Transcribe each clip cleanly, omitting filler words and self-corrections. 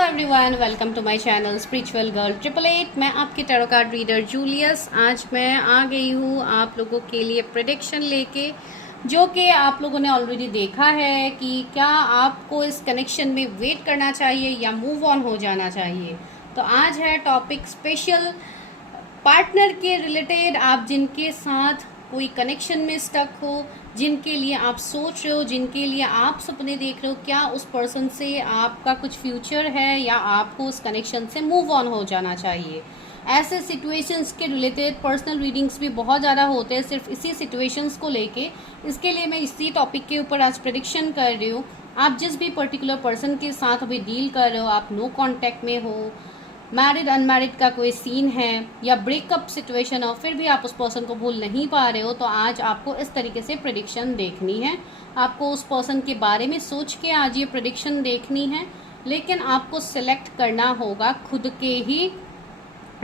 Everyone, welcome to my channel spiritual girl 888। मैं आपकी tarot card reader Julius. आज मैं आ गई हूँ आप लोगों के लिए प्रेडिक्शन लेके, जो कि आप लोगों ने ऑलरेडी देखा है कि क्या आपको इस कनेक्शन में वेट करना चाहिए या मूव ऑन हो जाना चाहिए। तो आज है टॉपिक स्पेशल पार्टनर के रिलेटेड। आप जिनके साथ कोई कनेक्शन में स्टक हो, जिनके लिए आप सोच रहे हो, जिनके लिए आप सपने देख रहे हो, क्या उस पर्सन से आपका कुछ फ्यूचर है या आपको उस कनेक्शन से मूव ऑन हो जाना चाहिए। ऐसे सिचुएशंस के रिलेटेड पर्सनल रीडिंग्स भी बहुत ज़्यादा होते हैं सिर्फ इसी सिचुएशंस को लेके। इसके लिए मैं इसी टॉपिक के ऊपर आज प्रेडिक्शन कर रही हूँ। आप जिस भी पर्टिकुलर पर्सन के साथ अभी डील कर रहे हो, आप नो कॉन्टैक्ट में हो, मैरिड अनमैरिड का कोई सीन है या ब्रेकअप सिचुएशन हो, फिर भी आप उस पर्सन को भूल नहीं पा रहे हो, तो आज आपको इस तरीके से प्रेडिक्शन देखनी है। आपको उस पर्सन के बारे में सोच के आज ये प्रेडिक्शन देखनी है, लेकिन आपको सिलेक्ट करना होगा खुद के ही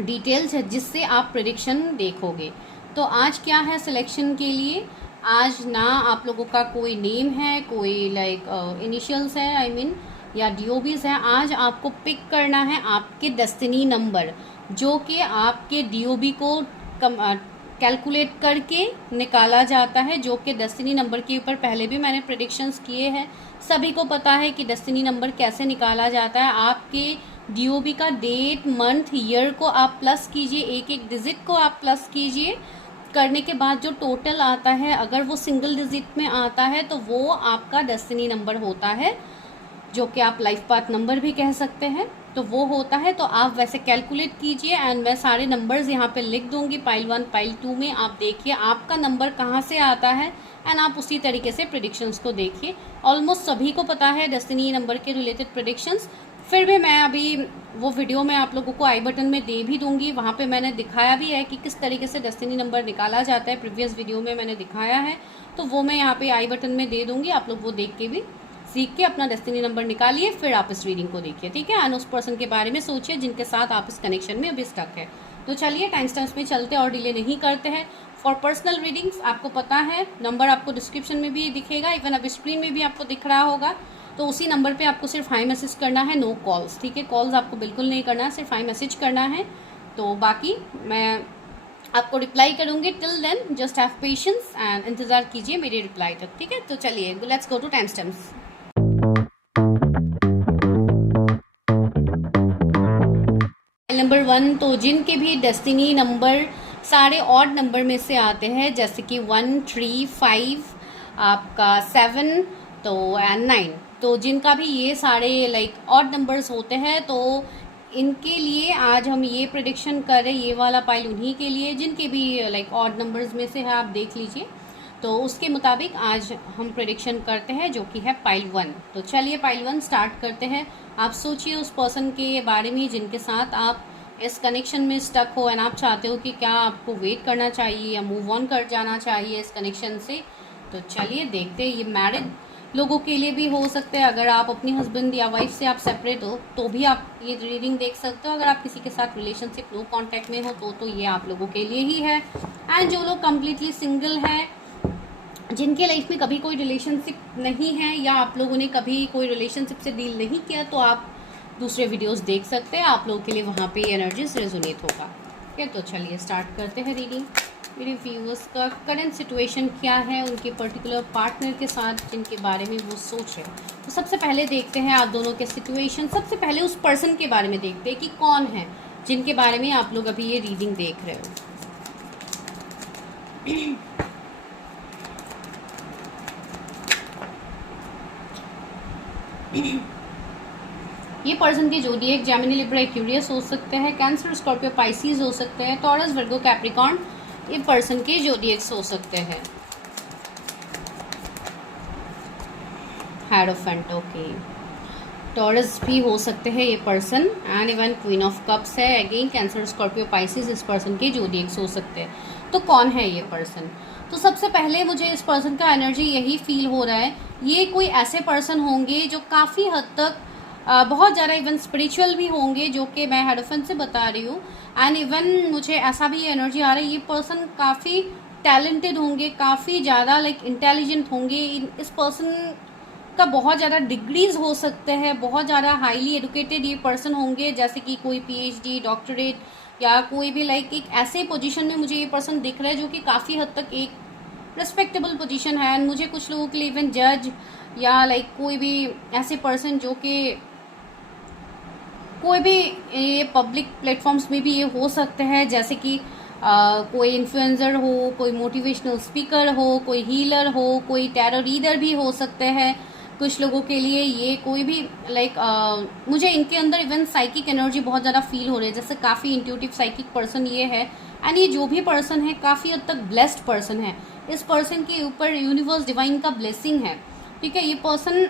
डिटेल्स है जिससे आप प्रेडिक्शन देखोगे। तो आज क्या है सिलेक्शन के लिए, आज ना आप लोगों का कोई नेम है, कोई लाइक इनिशियल्स है या डीओबीज है। आज आपको पिक करना है आपके डेस्टिनी नंबर, जो कि आपके डीओबी को कैलकुलेट करके निकाला जाता है, जो कि डेस्टिनी नंबर के ऊपर पहले भी मैंने प्रेडिक्शंस किए हैं। सभी को पता है कि डेस्टिनी नंबर कैसे निकाला जाता है। आपके डीओबी का डेट, मंथ, ईयर को आप प्लस कीजिए, एक एक डिजिट को आप प्लस कीजिए। करने के बाद जो टोटल आता है, अगर वो सिंगल डिजिट में आता है तो वो आपका डेस्टिनी नंबर होता है, जो कि आप लाइफ पाथ नंबर भी कह सकते हैं। तो वो होता है, तो आप वैसे कैलकुलेट कीजिए एंड मैं सारे नंबर्स यहाँ पे लिख दूंगी पाइल 1 पाइल 2 में। आप देखिए आपका नंबर कहाँ से आता है एंड आप उसी तरीके से प्रेडिक्शंस को देखिए। ऑलमोस्ट सभी को पता है डेस्टिनी नंबर के रिलेटेड प्रेडिक्शंस, फिर भी मैं अभी वो वीडियो में आप लोगों को आई बटन में दे भी दूंगी। वहाँ पे मैंने दिखाया भी है कि किस तरीके से डेस्टिनी नंबर निकाला जाता है, प्रीवियस वीडियो में मैंने दिखाया है, तो वो मैं यहाँ पे आई बटन में दे दूंगी। आप लोग वो देख के भी सीख के अपना डेस्टिनी नंबर निकालिए, फिर आप इस रीडिंग को देखिए, ठीक है। एंड उस पर्सन के बारे में सोचिए जिनके साथ आप इस कनेक्शन में अभी स्टक है। तो चलिए टाइम स्टैम्प्स में चलते और डिले नहीं करते हैं। फॉर पर्सनल रीडिंग्स आपको पता है नंबर आपको डिस्क्रिप्शन में भी दिखेगा, इवन अब स्क्रीन में भी आपको दिख रहा होगा। तो उसी नंबर पे आपको सिर्फ हाई मैसेज करना है, नो कॉल्स, ठीक है। कॉल्स आपको बिल्कुल नहीं करना है, सिर्फ हाई मैसेज करना है। तो बाकी मैं आपको रिप्लाई करूंगी। Till then just have patience and इंतजार कीजिए मेरे रिप्लाई तक, ठीक है। तो चलिए let's go to time stamps. Number 1, तो जिनके भी डेस्टिनी नंबर सारे ऑड नंबर में से आते हैं, जैसे कि 1, 3, 5, आपका 7 तो एंड 9, तो जिनका भी ये सारे लाइक ऑड नंबर्स होते हैं, तो इनके लिए आज हम ये प्रेडिक्शन कर रहे हैं। ये वाला पाइल उन्हीं के लिए जिनके भी लाइक ऑड नंबर्स में से है, आप देख लीजिए। तो उसके मुताबिक आज हम प्रेडिक्शन करते हैं, जो कि है पाइल 1। तो चलिए पाइल 1 स्टार्ट करते हैं। आप सोचिए उस पर्सन के बारे में जिनके साथ आप इस कनेक्शन में स्टक हो एंड आप चाहते हो कि क्या आपको वेट करना चाहिए या मूव ऑन कर जाना चाहिए इस कनेक्शन से। तो चलिए देखते हैं। ये मैरिड लोगों के लिए भी हो सकते हैं, अगर आप अपनी हस्बैंड या वाइफ से आप सेपरेट हो तो भी आप ये रीडिंग देख सकते हो। अगर आप किसी के साथ रिलेशनशिप नो कॉन्टैक्ट में हो तो ये आप लोगों के लिए ही है। एंड जो लोग कम्प्लीटली सिंगल हैं, जिनके लाइफ में कभी कोई रिलेशनशिप नहीं है या आप लोगों ने कभी कोई रिलेशनशिप से डील नहीं किया, तो आप दूसरे वीडियोस देख सकते हैं। आप लोगों के लिए वहाँ पे एनर्जीज रेजोनेट होगा, ठीक है। तो चलिए स्टार्ट करते हैं रीडिंग। मेरे व्यूअर्स का करंट सिचुएशन क्या है उनके पर्टिकुलर पार्टनर के साथ, जिनके बारे में वो सोच रहे हैं। तो सबसे पहले देखते हैं आप दोनों के सिचुएशन। सबसे पहले उस पर्सन के बारे में देखते हैं कि कौन है जिनके बारे में आप लोग अभी ये रीडिंग देख रहे हो। ये पर्सन के जोडिएक जेमिनी, लिब्रा, एक्वेरियस हो सकते हैं, कैंसर, स्कॉर्पियो, पाइसिस हो सकते हैं, टॉरस, वर्गो, कैप्रिकॉर्न ये पर्सन के जोडिएक्स हो सकते हैं। हायरोफेंट, ओके, टॉरस भी हो सकते हैं ये person. And even queen of cups है, अगेन कैंसर, स्कॉर्पियो, पाइसिस इस पर्सन के जोडिएक्स हो सकते हैं। तो कौन है ये पर्सन? तो सबसे पहले मुझे इस पर्सन का एनर्जी यही फील हो रहा है, ये कोई ऐसे पर्सन होंगे जो काफ़ी हद तक बहुत ज़्यादा इवन स्पिरिचुअल भी होंगे, जो कि मैं हेडोफेन से बता रही हूँ। एंड इवन मुझे ऐसा भी एनर्जी आ रहा है, ये पर्सन काफ़ी टैलेंटेड होंगे, काफ़ी ज़्यादा इंटेलिजेंट होंगे। इस पर्सन का बहुत ज़्यादा डिग्रीज हो सकते हैं, बहुत ज़्यादा हाईली एजुकेटेड ये पर्सन होंगे, जैसे कि कोई पीएचडी, डॉक्टरेट या कोई भी एक ऐसे पोजीशन में मुझे ये पर्सन दिख रहा है जो कि काफ़ी हद तक एक रिस्पेक्टेबल पोजीशन है। एंड मुझे कुछ लोगों के लिए इवन जज या कोई भी ऐसे पर्सन जो कि कोई भी ये पब्लिक प्लेटफॉर्म्स में भी ये हो सकते हैं, जैसे कि कोई इन्फ्लुएंसर हो, कोई मोटिवेशनल स्पीकर हो, कोई हीलर हो, कोई टैरो रीडर भी हो सकते हैं कुछ लोगों के लिए। ये कोई भी मुझे इनके अंदर इवन साइकिक एनर्जी बहुत ज़्यादा फील हो रही है, जैसे काफ़ी इंट्यूटिव साइकिक पर्सन ये है। एंड ये जो भी पर्सन है काफ़ी हद तक ब्लेस्ड पर्सन है। इस पर्सन के ऊपर यूनिवर्स डिवाइन का ब्लेसिंग है, ठीक है। ये पर्सन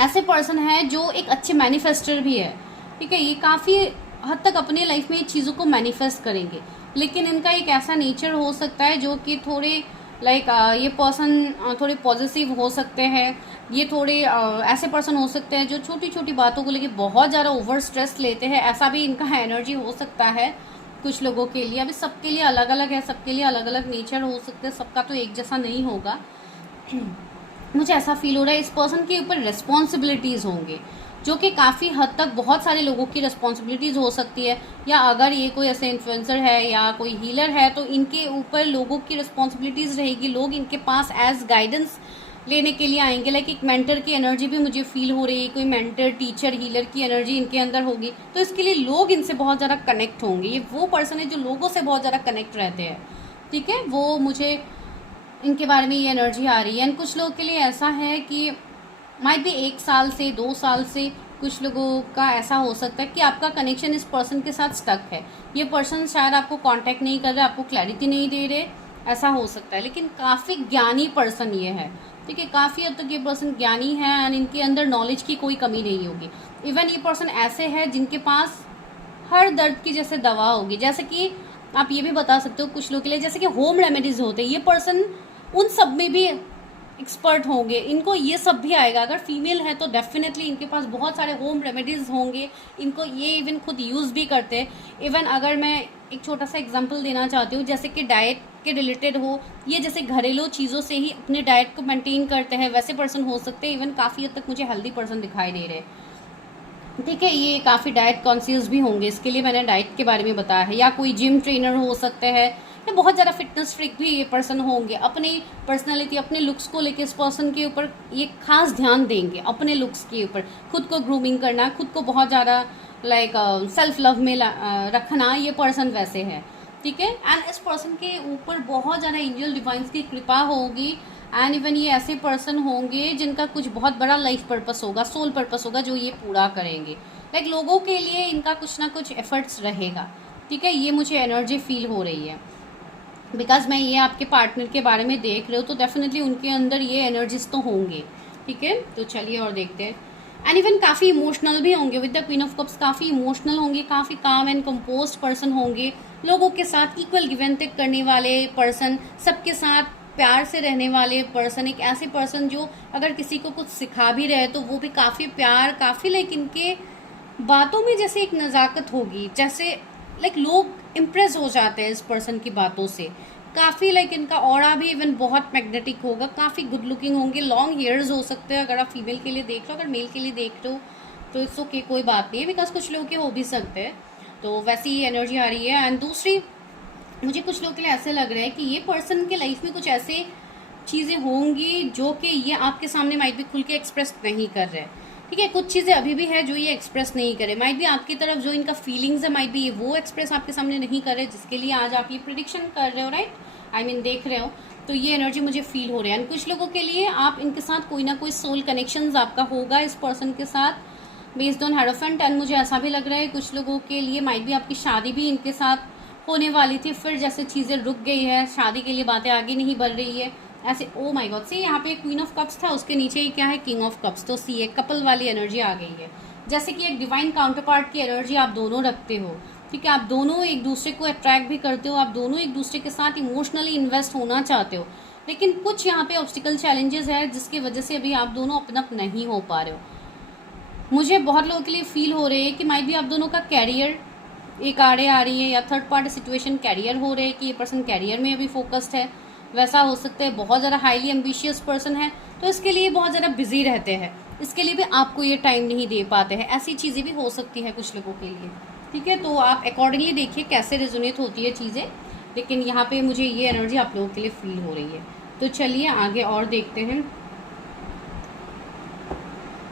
ऐसे पर्सन है जो एक अच्छे मैनिफेस्टर भी है, ठीक है। ये काफ़ी हद तक अपने लाइफ में चीज़ों को मैनिफेस्ट करेंगे, लेकिन इनका एक ऐसा नेचर हो सकता है जो कि थोड़े ये पर्सन थोड़े पॉजिटिव हो सकते हैं। ये थोड़े ऐसे पर्सन हो सकते हैं जो छोटी छोटी बातों को लेके बहुत ज़्यादा ओवर स्ट्रेस लेते हैं, ऐसा भी इनका एनर्जी हो सकता है कुछ लोगों के लिए। अभी सबके लिए अलग अलग है, सबके लिए अलग अलग नेचर हो सकते हैं, सबका तो एक जैसा नहीं होगा। मुझे ऐसा फील हो रहा है इस पर्सन के ऊपर रिस्पॉन्सिबिलिटीज़ होंगे, जो कि काफ़ी हद तक बहुत सारे लोगों की रिस्पॉन्सिबिलिटीज़ हो सकती है। या अगर ये कोई ऐसे इन्फ्लुएंसर है या कोई हीलर है तो इनके ऊपर लोगों की रिस्पॉन्सिबिलिटीज़ रहेगी। लोग इनके पास एज गाइडेंस लेने के लिए आएंगे। एक मेंटर की एनर्जी भी मुझे फील हो रही है, कोई मेंटर, टीचर, हीलर की एनर्जी इनके अंदर होगी, तो इसके लिए लोग इनसे बहुत ज़्यादा कनेक्ट होंगे। ये वो पर्सन है जो लोगों से बहुत ज़्यादा कनेक्ट रहते हैं, ठीक है। वो मुझे इनके बारे में ये एनर्जी आ रही है। एंड कुछ लोगों के लिए ऐसा है कि माइट भी 1 साल से 2 साल से कुछ लोगों का ऐसा हो सकता है कि आपका कनेक्शन इस पर्सन के साथ स्टक है। ये पर्सन शायद आपको कांटेक्ट नहीं कर रहा, आपको क्लैरिटी नहीं दे रहे, ऐसा हो सकता है। लेकिन काफ़ी ज्ञानी पर्सन ये है, ठीक है। काफ़ी हद तक ये पर्सन ज्ञानी है एंड इनके अंदर नॉलेज की कोई कमी नहीं होगी। इवन ये पर्सन ऐसे है जिनके पास हर दर्द की जैसे दवा होगी। जैसे कि आप ये भी बता सकते हो कुछ लोग के लिए, जैसे कि होम रेमेडीज होते हैं, ये पर्सन उन सब में भी एक्सपर्ट होंगे, इनको ये सब भी आएगा। अगर फीमेल है तो डेफिनेटली इनके पास बहुत सारे होम रेमेडीज़ होंगे, इनको ये इवन खुद यूज़ भी करते हैं। इवन अगर मैं एक छोटा सा एग्जांपल देना चाहती हूँ, जैसे कि डाइट के रिलेटेड हो, ये जैसे घरेलू चीज़ों से ही अपने डाइट को मेंटेन करते हैं, वैसे पर्सन हो सकते हैं। इवन काफ़ी हद तक मुझे हेल्दी पर्सन दिखाई दे रहे हैं, ठीक है। ये काफ़ी डाइट कॉन्शियस भी होंगे, इसके लिए मैंने डाइट के बारे में बताया है। या कोई जिम ट्रेनर हो सकते हैं, या बहुत ज़्यादा फिटनेस फ्रीक भी ये पर्सन होंगे। अपनी पर्सनालिटी, अपने लुक्स को लेके इस पर्सन के ऊपर ये खास ध्यान देंगे, अपने लुक्स के ऊपर। खुद को ग्रूमिंग करना, खुद को बहुत ज़्यादा सेल्फ लव में रखना, ये पर्सन वैसे है, ठीक है। एंड इस पर्सन के ऊपर बहुत ज़्यादा एंजल डिवाइन्स की कृपा होगी। एंड इवन ये ऐसे पर्सन होंगे जिनका कुछ बहुत बड़ा लाइफ पर्पस होगा, सोल पर्पस होगा, जो ये पूरा करेंगे। लोगों के लिए इनका कुछ ना कुछ एफर्ट्स रहेगा, ठीक है। ये मुझे एनर्जी फील हो रही है, बिकॉज मैं ये आपके पार्टनर के बारे में देख रही हूँ, तो डेफिनेटली उनके अंदर ये एनर्जीज तो होंगे, ठीक है। तो चलिए और देखते हैं। एंड इवन काफ़ी इमोशनल भी होंगे with the queen of cups. काफ़ी इमोशनल होंगे, काफ़ी काम एंड कंपोज्ड पर्सन होंगे, लोगों के साथ इक्वल गिव एंड टेक करने वाले पर्सन, सबके साथ प्यार से रहने वाले पर्सन। एक ऐसे पर्सन जो अगर किसी को कुछ सिखा भी रहे तो वो भी काफ़ी प्यार, काफ़ी इनके बातों में जैसे एक नज़ाकत होगी, जैसे लोग इम्प्रेस हो जाते हैं इस पर्सन की बातों से। काफ़ी इनका ऑरा भी इवन बहुत मैग्नेटिक होगा, काफ़ी गुड लुकिंग होंगे, लॉन्ग हेयर्स हो सकते हैं अगर आप फीमेल के लिए देख रहे हो। अगर मेल के लिए देख रहे हो तो इट्स ओके, कोई बात नहीं है, बिकॉज कुछ लोगों के हो भी सकते हैं। तो वैसी ही एनर्जी आ रही है। एंड दूसरी, मुझे कुछ लोगों के लिए ऐसे लग रहा है कि ये पर्सन के लाइफ में कुछ ऐसे चीज़ें होंगी जो कि ये आपके सामने माइट भी खुल के एक्सप्रेस नहीं कर रहे, ठीक है। कुछ चीज़ें अभी भी है जो ये एक्सप्रेस नहीं करे। माइट भी आपकी तरफ जो इनका फीलिंग्स है, माइट भी ये वो एक्सप्रेस आपके सामने नहीं कर रहे, जिसके लिए आज आप ये प्रिडिक्शन कर रहे हो, राइट। आई मीन देख रहे हो, तो ये एनर्जी मुझे फील हो रही है। एंड कुछ लोगों के लिए आप इनके साथ कोई ना कोई सोल कनेक्शंस आपका होगा इस पर्सन के साथ बेस्ड ऑन हेरोफेंट। एंड मुझे ऐसा भी लग रहा है कुछ लोगों के लिए माइट भी आपकी शादी भी इनके साथ होने वाली थी, फिर जैसे चीज़ें रुक गई है, शादी के लिए बातें आगे नहीं बढ़ रही है ऐसे। ओ माय गॉड, सी यहाँ पे क्वीन ऑफ कप्स था, उसके नीचे ही क्या है, किंग ऑफ कप्स। तो सी एक कपल वाली एनर्जी आ गई है, जैसे कि एक डिवाइन काउंटर पार्ट की एनर्जी आप दोनों रखते हो, ठीक है। आप दोनों एक दूसरे को अट्रैक्ट भी करते हो, आप दोनों एक दूसरे के साथ इमोशनली इन्वेस्ट होना चाहते हो, लेकिन कुछ यहाँ पे ऑब्स्टिकल चैलेंजेस है जिसकी वजह से अभी आप दोनों अपना नहीं हो पा रहे हो। मुझे बहुत लोगों के लिए फील हो रहे हैं कि माइट भी आप दोनों का कैरियर ये कार्डें आ रही है, या थर्ड पार्टी सिचुएशन कैरियर हो रहे हैं कि ये पर्सन कैरियर में अभी फोकस्ड है, वैसा हो सकता है। बहुत ज़्यादा हाईली एम्बिशियस पर्सन है तो इसके लिए बहुत ज़्यादा बिजी रहते हैं, इसके लिए भी आपको ये टाइम नहीं दे पाते हैं, ऐसी चीज़ें भी हो सकती है कुछ लोगों के लिए। ठीक है, तो आप अकॉर्डिंगली देखिए कैसे रेजोनेट होती है चीज़ें, लेकिन यहाँ पे मुझे ये एनर्जी आप लोगों के लिए फील हो रही है। तो चलिए आगे और देखते हैं।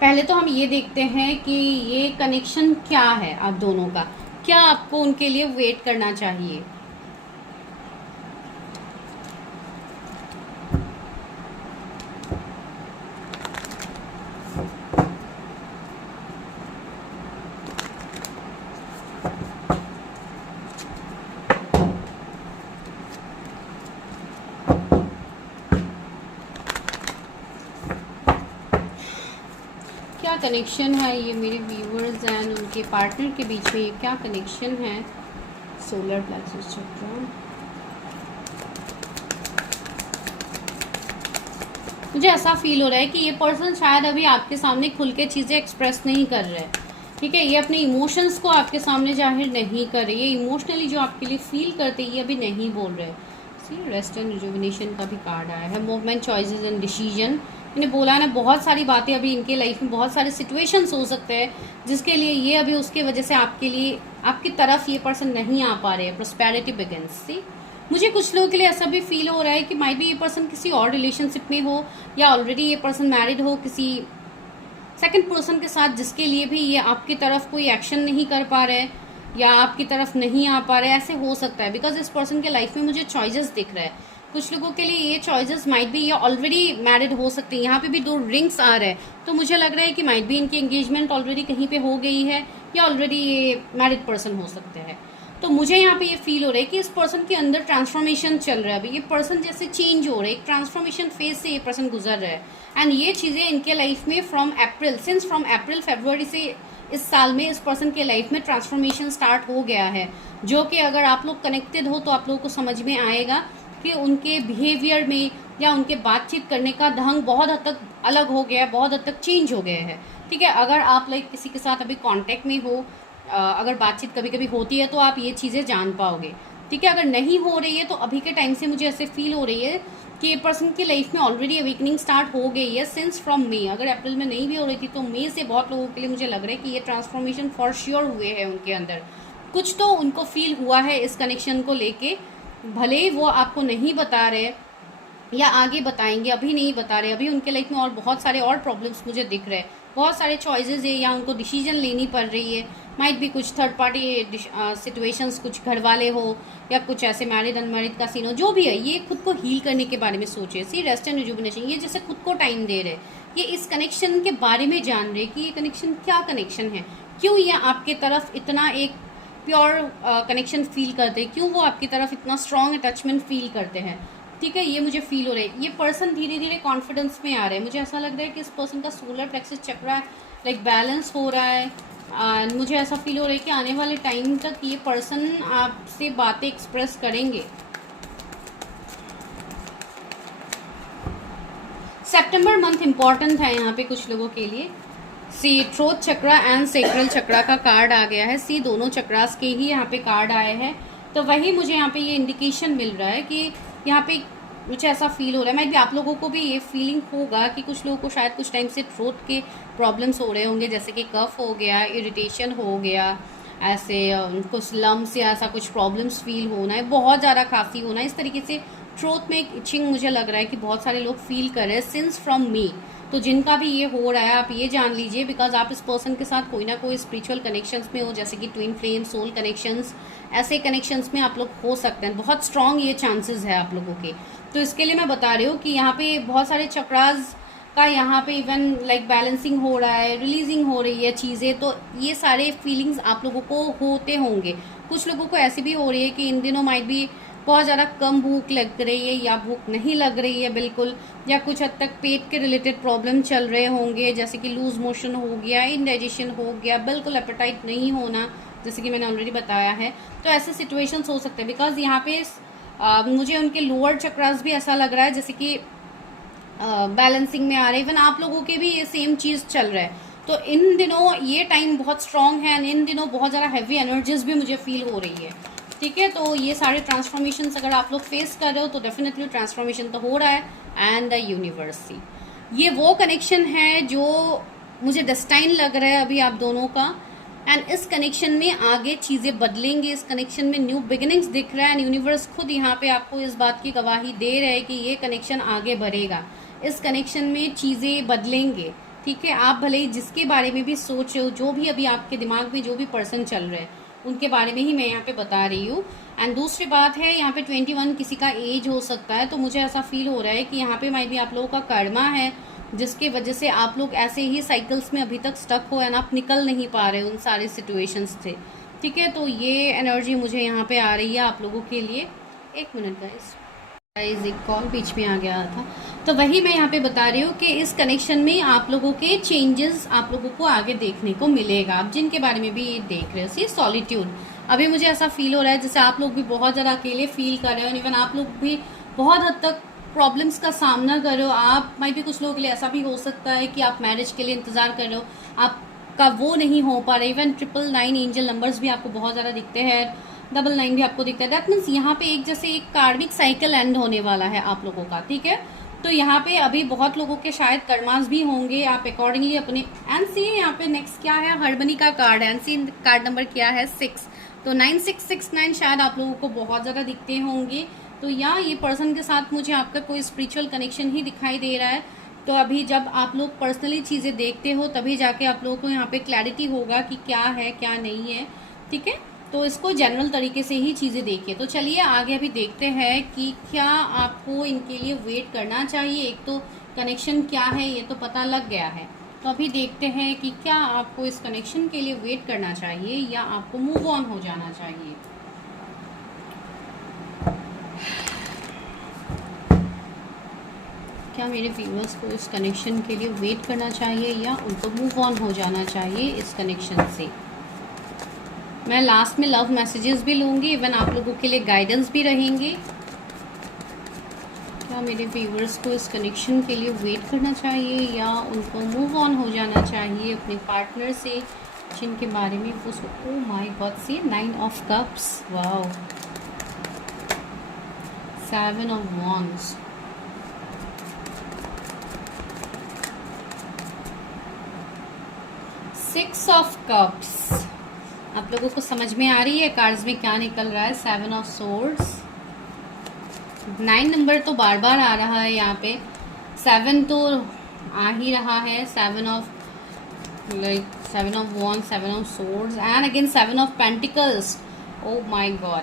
पहले तो हम ये देखते हैं कि ये कनेक्शन क्या है आप दोनों का, क्या आपको उनके लिए वेट करना चाहिए। क्या कनेक्शन है ये मेरे व्यूअर्स एंड उनके पार्टनर के बीच में, ये क्या कनेक्शन है। सोलर प्लेक्सस चक्र, मुझे ऐसा फील हो रहा है कि ये पर्सन शायद अभी आपके सामने खुल के चीज़ें एक्सप्रेस नहीं कर रहा है। ठीक है, ये अपने इमोशंस को आपके सामने जाहिर नहीं कर रहे, ये इमोशनली जो आपके लिए फील करते ये अभी नहीं बोल रहे। सी रेस्ट एंड रिजुविनेशन का भी कार्ड आया है, मूवमेंट, चॉइसेस एंड डिसीजन। मैंने बोला है ना, बहुत सारी बातें अभी इनके लाइफ में, बहुत सारे सिचुएशंस हो सकते हैं जिसके लिए ये अभी उसके वजह से आपके लिए आपकी तरफ ये पर्सन नहीं आ पा रहे हैं। Prosperity begins. सी मुझे कुछ लोगों के लिए ऐसा भी फील हो रहा है कि माइट बी ये पर्सन किसी और रिलेशनशिप में हो, या ऑलरेडी ये पर्सन मैरिड हो किसी सेकंड पर्सन के साथ, जिसके लिए भी ये आपकी तरफ कोई एक्शन नहीं कर पा रहे या आपकी तरफ नहीं आ पा रहे। ऐसे हो सकता है बिकॉज इस पर्सन के लाइफ में मुझे चॉइसेस दिख रहा है। कुछ लोगों के लिए ये चॉइसेस माइट बी ये ऑलरेडी मैरिड हो सकते हैं। यहाँ पे भी 2 रिंग्स आ रहे हैं, तो मुझे लग रहा है कि माइट बी इनकी एंगेजमेंट ऑलरेडी कहीं पे हो गई है, या ऑलरेडी ये मैरिड पर्सन हो सकते हैं। तो मुझे यहाँ पे ये फील हो रहा है कि इस पर्सन के अंदर ट्रांसफॉर्मेशन चल रहा है। अभी ये पर्सन जैसे चेंज हो रहा है, एक ट्रांसफॉर्मेशन फेज से ये पर्सन गुजर रहा है। एंड ये चीज़ें इनके लाइफ में फ्रॉम अप्रैल फरवरी से इस साल में इस पर्सन के लाइफ में ट्रांसफॉर्मेशन स्टार्ट हो गया है, जो कि अगर आप लोग कनेक्टेड हो तो आप लोगों को समझ में आएगा कि उनके बिहेवियर में या उनके बातचीत करने का ढंग बहुत हद तक अलग हो गया है, बहुत हद तक चेंज हो गया है। ठीक है, अगर आप लाइक किसी के साथ अभी कांटेक्ट में हो, अगर बातचीत कभी कभी होती है तो आप ये चीज़ें जान पाओगे। ठीक है, अगर नहीं हो रही है तो अभी के टाइम से मुझे ऐसे फील हो रही है कि ये पर्सन की लाइफ में ऑलरेडी अवेकनिंग स्टार्ट हो गई है सिंस फ्रॉम मे। अगर अप्रैल में नहीं भी हो रही थी तो मे से बहुत लोगों के लिए मुझे लग रहा है कि ये ट्रांसफॉर्मेशन फॉर श्योर हुए हैं उनके अंदर। कुछ तो उनको फील हुआ है इस कनेक्शन को लेके, भले ही वो आपको नहीं बता रहे या आगे बताएंगे, अभी नहीं बता रहे। अभी उनके लाइफ में और बहुत सारे और प्रॉब्लम्स मुझे दिख रहे हैं, बहुत सारे चॉइसेस है या उनको डिसीजन लेनी पड़ रही है। माइट भी कुछ थर्ड पार्टी सिचुएशंस, कुछ घर वाले हो या कुछ ऐसे मैरिड अनमैरिड का सीन हो, जो भी है ये खुद को हील करने के बारे में सोचे। सी रेस्ट एंड रिजुविनेशन, ये जैसे खुद को टाइम दे रहे, ये इस कनेक्शन के बारे में जान रहे कि ये कनेक्शन क्या कनेक्शन है, क्यों ये आपके तरफ इतना एक प्योर कनेक्शन फील करते हैं, क्यों वो आपकी तरफ इतना स्ट्रॉन्ग अटैचमेंट फील करते हैं। ठीक है, ये मुझे फील हो रहा है। ये पर्सन धीरे धीरे कॉन्फिडेंस में आ रहे हैं। मुझे ऐसा लग रहा है कि इस पर्सन का सोलर प्लेक्सस चक्र लाइक बैलेंस हो रहा है। मुझे ऐसा फील हो रहा है कि आने वाले टाइम तक ये पर्सन आपसे बातें एक्सप्रेस करेंगे। सितंबर मंथ इम्पॉर्टेंट है यहाँ पे कुछ लोगों के लिए। सी थ्रोट चक्र एंड सेक्रल चक्र का कार्ड आ गया है। सी दोनों चक्रास के ही यहाँ पे कार्ड आए हैं, तो वही मुझे यहाँ पे ये इंडिकेशन मिल रहा है कि यहाँ पे मुझे ऐसा फील हो रहा है। मैं भी आप लोगों को भी ये फीलिंग होगा कि कुछ लोगों को शायद कुछ टाइम से थ्रोट के प्रॉब्लम्स हो रहे होंगे, जैसे कि कफ हो गया, इरिटेशन हो गया, ऐसे कुछ लम्स या ऐसा कुछ प्रॉब्लम्स फील होना है, बहुत ज़्यादा खांसी होना है, इस तरीके से थ्रोट में एक इचिंग मुझे लग रहा है कि बहुत सारे लोग फील कर रहे हैं सिंस फ्रॉम मी। तो जिनका भी ये हो रहा है आप ये जान लीजिए, बिकॉज आप इस पर्सन के साथ कोई ना कोई स्पिरिचुअल कनेक्शंस में हो, जैसे कि ट्विन फ्लेम, सोल कनेक्शंस, ऐसे कनेक्शंस में आप लोग हो सकते हैं। बहुत स्ट्रांग ये चांसेस है आप लोगों के। तो इसके लिए मैं बता रही हूँ कि यहाँ पे बहुत सारे चक्रास का यहाँ पे इवन लाइक बैलेंसिंग हो रहा है, रिलीजिंग हो रही है चीज़ें, तो ये सारे फीलिंग्स आप लोगों को होते होंगे। कुछ लोगों को ऐसी भी हो रही है कि इन दिनों माइट भी बहुत ज़्यादा कम भूख लग रही है या भूख नहीं लग रही है बिल्कुल, या कुछ हद तक पेट के रिलेटेड प्रॉब्लम चल रहे होंगे, जैसे कि लूज मोशन हो गया, इनडाइजेशन हो गया, बिल्कुल एपेटाइट नहीं होना, जैसे कि मैंने ऑलरेडी बताया है। तो ऐसे सिचुएशंस हो सकते हैं बिकॉज यहाँ पे मुझे उनके लोअर चक्रास भी ऐसा लग रहा है जैसे कि बैलेंसिंग में आ रहे हैं। इवन आप लोगों के भी ये सेम चीज़ चल रहा है। तो इन दिनों ये टाइम बहुत स्ट्रांग है एंड इन दिनों बहुत ज़्यादा हैवी एनर्जीज भी मुझे फील हो रही है। ठीक है, तो ये सारे ट्रांसफॉर्मेशन अगर आप लोग फेस कर रहे हो तो डेफिनेटली ट्रांसफॉर्मेशन तो हो रहा है। एंड द यूनिवर्स, ये वो कनेक्शन है जो मुझे डेस्टाइन लग रहा है अभी आप दोनों का। एंड इस कनेक्शन में आगे चीज़ें बदलेंगी, इस कनेक्शन में न्यू बिगिनिंग्स दिख रहा है एंड यूनिवर्स खुद यहाँ पे आपको इस बात की गवाही दे रहा है कि ये कनेक्शन आगे बढ़ेगा, इस कनेक्शन में चीज़ें बदलेंगे। ठीक है, आप भले ही जिसके बारे में भी सोच रहे हो, जो भी अभी आपके दिमाग में जो भी पर्सन चल रहे हैं उनके बारे में ही मैं यहाँ पे बता रही हूँ। एंड दूसरी बात है, यहाँ पे 21 किसी का एज हो सकता है, तो मुझे ऐसा फील हो रहा है कि यहाँ पे माइट भी आप लोगों का कर्मा है जिसके वजह से आप लोग ऐसे ही साइकिल्स में अभी तक स्टक हो एंड आप निकल नहीं पा रहे उन सारे सिचुएशंस से। ठीक है, तो ये एनर्जी मुझे यहाँ पे आ रही है आप लोगों के लिए। एक मिनट गाइस, एक कॉल बीच में आ गया था, तो वही मैं यहाँ पे बता रही हूँ कि इस कनेक्शन में आप लोगों के चेंजेस आप लोगों को आगे देखने को मिलेगा। आप जिनके बारे में भी ये देख रहे हो, सी सॉलिट्यूड, अभी मुझे ऐसा फील हो रहा है जैसे आप लोग भी बहुत ज़्यादा अकेले फील कर रहे हो। इवन आप लोग भी बहुत हद तक प्रॉब्लम्स का सामना कर रहे हो। आप माइट भी कुछ लोगों के लिए ऐसा भी हो सकता है कि आप मैरिज के लिए इंतजार कर रहे हो, आपका वो नहीं हो पा रहा। इवन 999 एंजल नंबर्स भी आपको बहुत ज़्यादा दिखते हैं, 99 भी आपको दिखता है। दैट मीन्स यहाँ पे एक जैसे एक कार्मिक साइकिल एंड होने वाला है आप लोगों का। ठीक है, तो यहाँ पे अभी बहुत लोगों के शायद कर्मास भी होंगे, आप अकॉर्डिंगली अपने एनसी यहाँ पे नेक्स्ट क्या है, हरबनी का कार्ड है, एनसी कार्ड नंबर क्या है 6, तो 9669 शायद आप लोगों को बहुत ज़्यादा दिखते होंगे। तो या ये पर्सन के साथ मुझे आपका कोई स्पिरिचुअल कनेक्शन ही दिखाई दे रहा है। तो अभी जब आप लोग पर्सनली चीज़ें देखते हो तभी जाके आप लोगों को यहाँ पे क्लैरिटी होगा कि क्या है क्या नहीं है। ठीक है, तो इसको जनरल तरीके से ही चीज़ें देखिए। तो चलिए आगे अभी देखते हैं कि क्या आपको इनके लिए वेट करना चाहिए। एक तो कनेक्शन क्या है ये तो पता लग गया है, तो अभी देखते हैं कि क्या आपको इस कनेक्शन के लिए वेट करना चाहिए या आपको मूव ऑन हो जाना चाहिए। क्या मेरे व्यूअर्स को इस कनेक्शन के लिए वेट करना चाहिए या उनको मूव ऑन हो जाना चाहिए इस कनेक्शन से। मैं लास्ट में लव मैसेजेस भी लूँगी, इवन आप लोगों के लिए गाइडेंस भी रहेंगे। क्या मेरे व्यूअर्स को इस कनेक्शन के लिए वेट करना चाहिए या उनको मूव ऑन हो जाना चाहिए अपने पार्टनर से जिनके बारे में वो oh my god, see 9 of cups, wow, 7 of wands, 6 of cups. आप लोगों को समझ में आ रही है कार्ड्स में क्या निकल रहा है, 7 ऑफ सोर्ड्स। 9 नंबर तो बार बार आ रहा है यहाँ पे, 7 तो आ ही रहा है, 7 of wand, 7 of swords and again 7 of pentacles. Oh my god,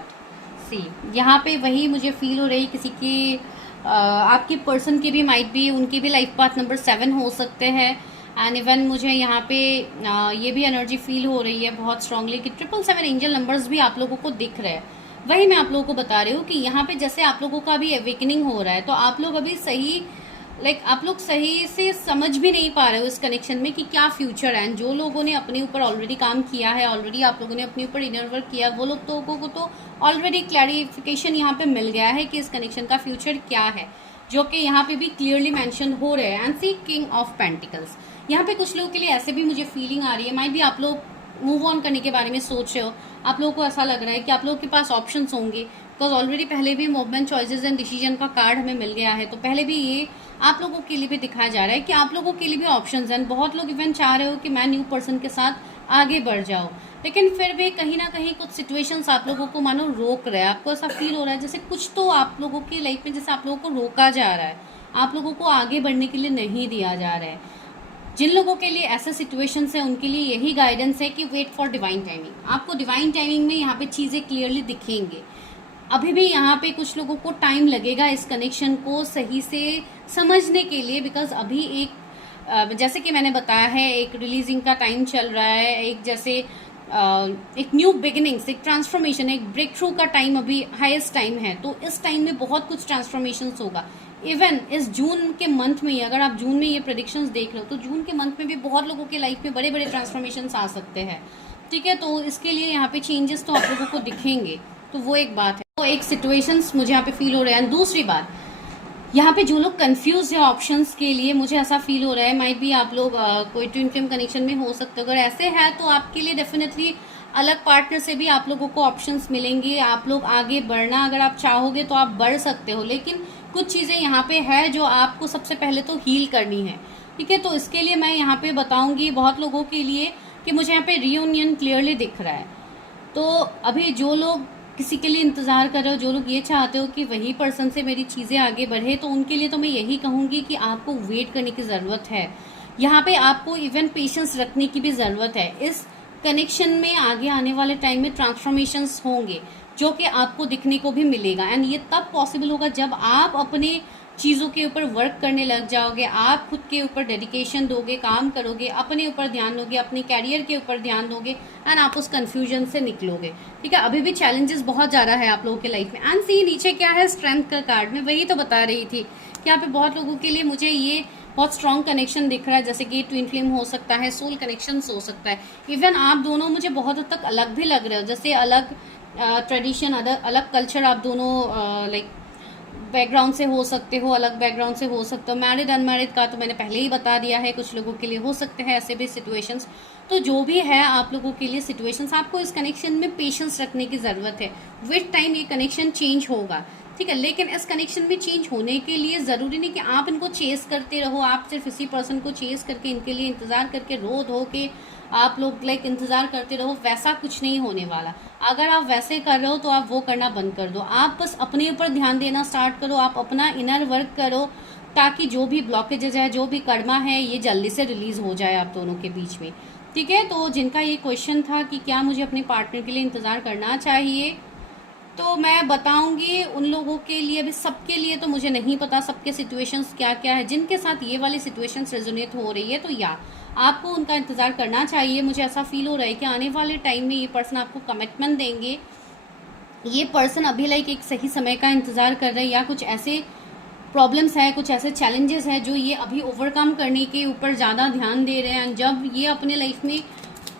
see यहाँ पे वही मुझे फील हो रही किसी की आपके पर्सन की भी माइट भी उनकी भी लाइफ पाथ नंबर 7 हो सकते हैं। एंड इवन मुझे यहाँ पे ये भी एनर्जी फील हो रही है बहुत स्ट्रांगली कि 777 एंजल नंबर्स भी आप लोगों को दिख रहे हैं। वही मैं आप लोगों को बता रही हूँ कि यहाँ पे जैसे आप लोगों का अभी अवेकनिंग हो रहा है, तो आप लोग अभी सही आप लोग सही से समझ भी नहीं पा रहे हो इस कनेक्शन में कि क्या फ्यूचर है। जो लोगों ने अपने ऊपर ऑलरेडी काम किया है, ऑलरेडी आप लोगों ने अपने ऊपर इनर वर्क किया, वो लोग को तो ऑलरेडी क्लैरिफिकेशन यहाँ पे मिल गया है कि इस कनेक्शन का फ्यूचर क्या है, जो कि यहाँ पे भी क्लियरली मेंशन हो रहे हैं। And see king of pentacles, यहाँ पे कुछ लोगों के लिए ऐसे भी मुझे फीलिंग आ रही है, माइट भी आप लोग मूव ऑन करने के बारे में सोच रहे हो। आप लोगों को ऐसा लग रहा है कि आप लोगों के पास ऑप्शंस होंगे, बिकॉज ऑलरेडी पहले भी मूवमेंट, चॉइसेस एंड डिसीजन का कार्ड हमें मिल गया है। तो पहले भी ये आप लोगों के लिए भी दिखाया जा रहा है कि आप लोगों के लिए भी ऑप्शंस हैं। बहुत लोग इवन चाह रहे हो कि मैं न्यू पर्सन के साथ आगे बढ़ जाऊँ, लेकिन फिर भी कहीं ना कहीं कुछ सिचुएशंस आप लोगों को मानो रोक रहे हैं। आपको ऐसा फील हो रहा है जैसे कुछ तो आप लोगों की लाइफ में जैसे आप लोगों को रोका जा रहा है, आप लोगों को आगे बढ़ने के लिए नहीं दिया जा रहा है। जिन लोगों के लिए ऐसे सिचुएशंस हैं उनके लिए यही गाइडेंस है कि वेट फॉर डिवाइन टाइमिंग। आपको डिवाइन टाइमिंग में यहाँ पे चीज़ें क्लियरली दिखेंगे। अभी भी यहाँ पे कुछ लोगों को टाइम लगेगा इस कनेक्शन को सही से समझने के लिए, बिकॉज अभी एक जैसे कि मैंने बताया है एक रिलीजिंग का टाइम चल रहा है, एक जैसे एक न्यू बिगिनिंग्स, एक ट्रांसफॉर्मेशन, एक ब्रेक थ्रू का टाइम अभी हाईएस्ट टाइम है। तो इस टाइम में बहुत कुछ ट्रांसफॉर्मेशंस होगा। इवन इस जून के मंथ में ही, अगर आप जून में ये प्रेडिक्शंस देख रहे हो, तो जून के मंथ में भी बहुत लोगों के लाइफ में बड़े बड़े ट्रांसफॉर्मेशंस आ सकते हैं। ठीक है, तो इसके लिए यहाँ पे चेंजेस तो आप लोगों को दिखेंगे, तो वो एक बात है। तो एक सिचुएशंस मुझे यहाँ पे फील हो रहे हैं। दूसरी बात, यहाँ पे जो लोग कंफ्यूज है ऑप्शंस के लिए, मुझे ऐसा फील हो रहा है माइट भी आप लोग कोई ट्विन फ्लेम कनेक्शन में हो सकते हो। अगर ऐसे है तो आपके लिए डेफिनेटली अलग पार्टनर से भी आप लोगों को ऑप्शंस मिलेंगे। आप लोग आगे बढ़ना अगर आप चाहोगे तो आप बढ़ सकते हो, लेकिन कुछ चीज़ें यहाँ पे है जो आपको सबसे पहले तो हील करनी है, ठीक है। तो इसके लिए मैं यहाँ पे बताऊंगी बहुत लोगों के लिए कि मुझे यहाँ पे रियूनियन क्लियरली दिख रहा है। तो अभी जो लोग किसी के लिए इंतज़ार कर रहे हो, जो लोग ये चाहते हो कि वही पर्सन से मेरी चीज़ें आगे बढ़े, तो उनके लिए तो मैं यही कहूँगी कि आपको वेट करने की ज़रूरत है। यहाँ पे आपको इवन पेशेंस रखने की भी ज़रूरत है। इस कनेक्शन में आगे आने वाले टाइम में ट्रांसफॉर्मेशंस होंगे जो कि आपको दिखने को भी मिलेगा, एंड ये तब पॉसिबल होगा जब आप अपने चीज़ों के ऊपर वर्क करने लग जाओगे, आप खुद के ऊपर डेडिकेशन दोगे, काम करोगे, अपने ऊपर ध्यान दोगे, अपने कैरियर के ऊपर ध्यान दोगे, एंड आप उस कंफ्यूजन से निकलोगे, ठीक है। अभी भी चैलेंजेस बहुत ज़्यादा है आप लोगों के लाइफ में। एंड सी नीचे क्या है, स्ट्रेंथ का कार्ड, में वही तो बता रही थी कि यहाँ पे बहुत लोगों के लिए मुझे ये बहुत स्ट्रॉन्ग कनेक्शन दिख रहा है, जैसे कि ट्विन फ्लेम हो सकता है, सोल कनेक्शन हो सकता है। इवन आप दोनों मुझे बहुत हद तक अलग भी लग रहे हो, जैसे अलग ट्रेडिशन, अलग कल्चर, आप दोनों लाइक बैकग्राउंड से हो सकते हो, अलग बैकग्राउंड से हो सकते हो। मैरिड अनमैरिड का तो मैंने पहले ही बता दिया है, कुछ लोगों के लिए हो सकते हैं ऐसे भी सिचुएशंस। तो जो भी है आप लोगों के लिए सिचुएशंस, आपको इस कनेक्शन में पेशेंस रखने की ज़रूरत है। विद टाइम ये कनेक्शन चेंज होगा, ठीक है। लेकिन इस कनेक्शन में चेंज होने के लिए ज़रूरी नहीं कि आप इनको चेस करते रहो, आप सिर्फ इसी पर्सन को चेस करके इनके लिए इंतज़ार करके रो धो के आप लोग लाइक इंतज़ार करते रहो, वैसा कुछ नहीं होने वाला। अगर आप वैसे कर रहे हो तो आप वो करना बंद कर दो, आप बस अपने ऊपर ध्यान देना स्टार्ट करो, आप अपना इनर वर्क करो, ताकि जो भी ब्लॉकेजेज है, जो भी कर्मा है, ये जल्दी से रिलीज हो जाए आप दोनों के बीच में, ठीक है। तो जिनका ये क्वेश्चन था कि क्या मुझे अपने पार्टनर के लिए इंतज़ार करना चाहिए, तो मैं बताऊंगी उन लोगों के लिए, अभी सबके लिए तो मुझे नहीं पता सबके सिचुएशंस क्या क्या है। जिनके साथ ये वाली सिचुएशंस रेजोनेट हो रही है तो या आपको उनका इंतज़ार करना चाहिए। मुझे ऐसा फील हो रहा है कि आने वाले टाइम में ये पर्सन आपको कमिटमेंट देंगे। ये पर्सन अभी लाइक एक सही समय का इंतज़ार कर रहे हैं, या कुछ ऐसे प्रॉब्लम्स है, कुछ ऐसे चैलेंजेस है जो ये अभी ओवरकम करने के ऊपर ज़्यादा ध्यान दे रहे हैं। जब ये अपने लाइफ में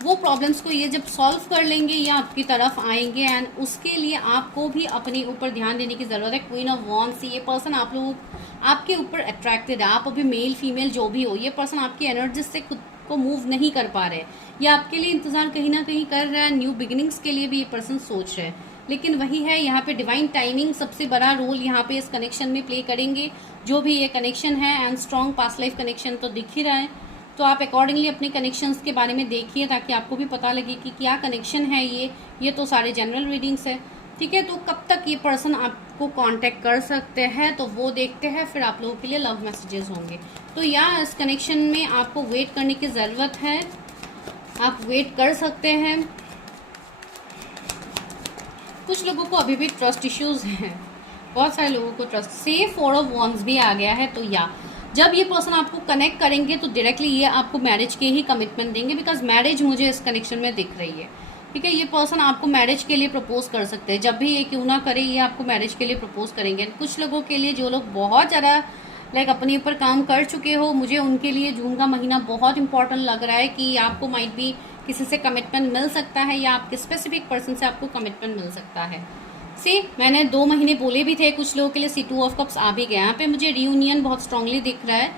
वो प्रॉब्लम्स को ये जब सॉल्व कर लेंगे, ये आपकी तरफ आएंगे, एंड उसके लिए आपको भी अपने ऊपर ध्यान देने की ज़रूरत है। क्वीन ऑफ वॉन्ड्स से ये पर्सन आप लोग आपके ऊपर अट्रैक्टेड है। आप अभी मेल फीमेल जो भी हो, ये पर्सन आपकी एनर्जी से खुद को मूव नहीं कर पा रहे, ये आपके लिए इंतज़ार कहीं ना कहीं कर रहा है। न्यू बिगिनिंग्स के लिए भी ये पर्सन सोच रहे हैं, लेकिन वही है यहाँ पे डिवाइन टाइमिंग सबसे बड़ा रोल यहाँ पे इस कनेक्शन में प्ले करेंगे। जो भी ये कनेक्शन है, and strong past life connection तो दिख ही रहा है, तो आप अकॉर्डिंगली अपने कनेक्शंस के बारे में देखिए, ताकि आपको भी पता लगे कि क्या कनेक्शन है ये तो सारे जनरल रीडिंग्स है, ठीक है। तो कब तक ये पर्सन आपको कांटेक्ट कर सकते हैं तो वो देखते हैं, फिर आप लोगों के लिए लव मैसेजेस होंगे। तो या इस कनेक्शन में आपको वेट करने की ज़रूरत है, आप वेट कर सकते हैं। कुछ लोगों को अभी भी ट्रस्ट इश्यूज हैं, बहुत सारे लोगों को ट्रस्ट से 4 ऑफ वॉन्ड्स भी आ गया है। तो या जब ये पर्सन आपको कनेक्ट करेंगे तो डायरेक्टली ये आपको मैरिज के ही कमिटमेंट देंगे, बिकॉज मैरिज मुझे इस कनेक्शन में दिख रही है, ठीक है। ये पर्सन आपको मैरिज के लिए प्रपोज कर सकते हैं, जब भी ये क्यों ना करे, ये आपको मैरिज के लिए प्रपोज करेंगे। कुछ लोगों के लिए जो लोग बहुत ज़्यादा लाइक अपने ऊपर काम कर चुके हो, मुझे उनके लिए जून का महीना बहुत इंपॉर्टेंट लग रहा है कि आपको माइट भी किसी से कमिटमेंट मिल सकता है, या आपके स्पेसिफिक पर्सन से आपको कमिटमेंट मिल सकता है। मैंने 2 महीने बोले भी थे, कुछ लोगों के लिए C2 ऑफ कप्स आ भी गया। यहाँ पे मुझे रियूनियन बहुत स्ट्रांगली दिख रहा है।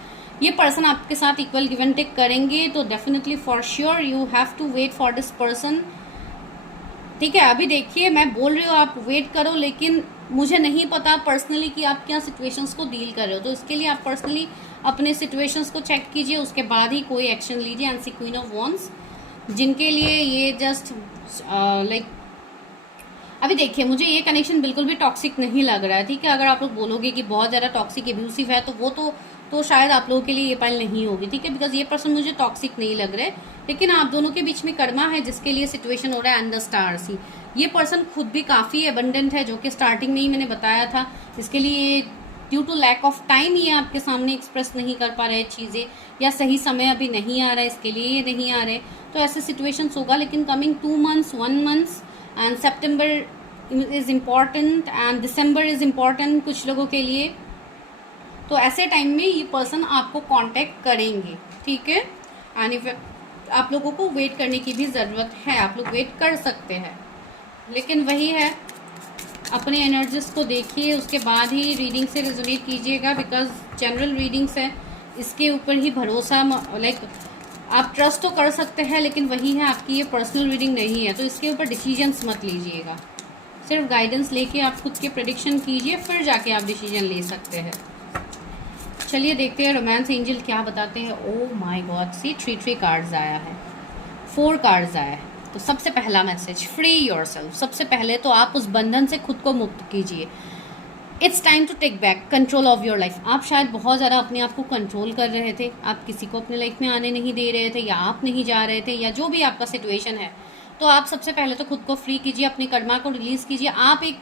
ये पर्सन आपके साथ इक्वल गिव एंड टेक करेंगे, तो definitely for sure you have to wait for this person, ठीक है। अभी देखिए मैं बोल रही हूँ आप वेट करो, लेकिन मुझे नहीं पता पर्सनली कि आप क्या सिचुएशंस को डील कर रहे हो, तो इसके लिए आप पर्सनली अपने सिचुएशंस को चेक कीजिए, उसके बाद ही कोई एक्शन लीजिए। And see queen of wands, जिनके लिए ये जस्ट लाइक अभी देखिए मुझे ये कनेक्शन बिल्कुल भी टॉक्सिक नहीं लग रहा है, ठीक है। अगर आप लोग बोलोगे कि बहुत ज़्यादा टॉक्सिक एब्यूसिव है, तो वो तो शायद आप लोगों के लिए ये पाइल नहीं होगी, ठीक है, बिकॉज ये पर्सन मुझे टॉक्सिक नहीं लग रहा है। लेकिन आप दोनों के बीच में कर्मा है जिसके लिए सिचुएशन हो रहा है अंडर स्टार्स ही। ये पर्सन खुद भी काफ़ी एबंडेंट है, जो कि स्टार्टिंग में ही मैंने बताया था। इसके लिए due to lack of time ये आपके सामने एक्सप्रेस नहीं कर पा रहे चीज़ें, या सही समय अभी नहीं आ रहा है, इसके लिए ये नहीं आ रहे, तो ऐसे सिचुएशंस होगा। लेकिन coming 2 months 1 month and September is important and December is important कुछ लोगों के लिए, तो ऐसे टाइम में ये पर्सन आपको कांटेक्ट करेंगे, ठीक है। एंड आप लोगों को वेट करने की भी ज़रूरत है, आप लोग वेट कर सकते हैं। लेकिन वही है अपने एनर्जीज को देखिए, उसके बाद ही रीडिंग से रेजोनेट कीजिएगा, बिकॉज जनरल रीडिंग्स है, इसके ऊपर ही भरोसा, लाइक आप ट्रस्ट तो कर सकते हैं, लेकिन वही है, आपकी ये पर्सनल रीडिंग नहीं है, तो इसके ऊपर डिसीजंस मत लीजिएगा। सिर्फ गाइडेंस लेके आप खुद के प्रेडिक्शन कीजिए, फिर जाके आप डिसीजन ले सकते हैं। चलिए देखते हैं रोमांस एंजल क्या बताते हैं। Oh my god, see 3 cards आया है, 4 कार्ड्स आया है। तो सबसे पहला मैसेज, फ्री योरसेल्फ। सबसे पहले तो आप उस बंधन से खुद को मुक्त कीजिए। It's time to take back control of your life. आप शायद बहुत ज़्यादा अपने आप को कंट्रोल कर रहे थे, आप किसी को अपने लाइफ में आने नहीं दे रहे थे, या आप नहीं जा रहे थे, या जो भी आपका सिचुएशन है, तो आप सबसे पहले तो खुद को फ्री कीजिए, अपनी कर्मा को रिलीज़ कीजिए, आप एक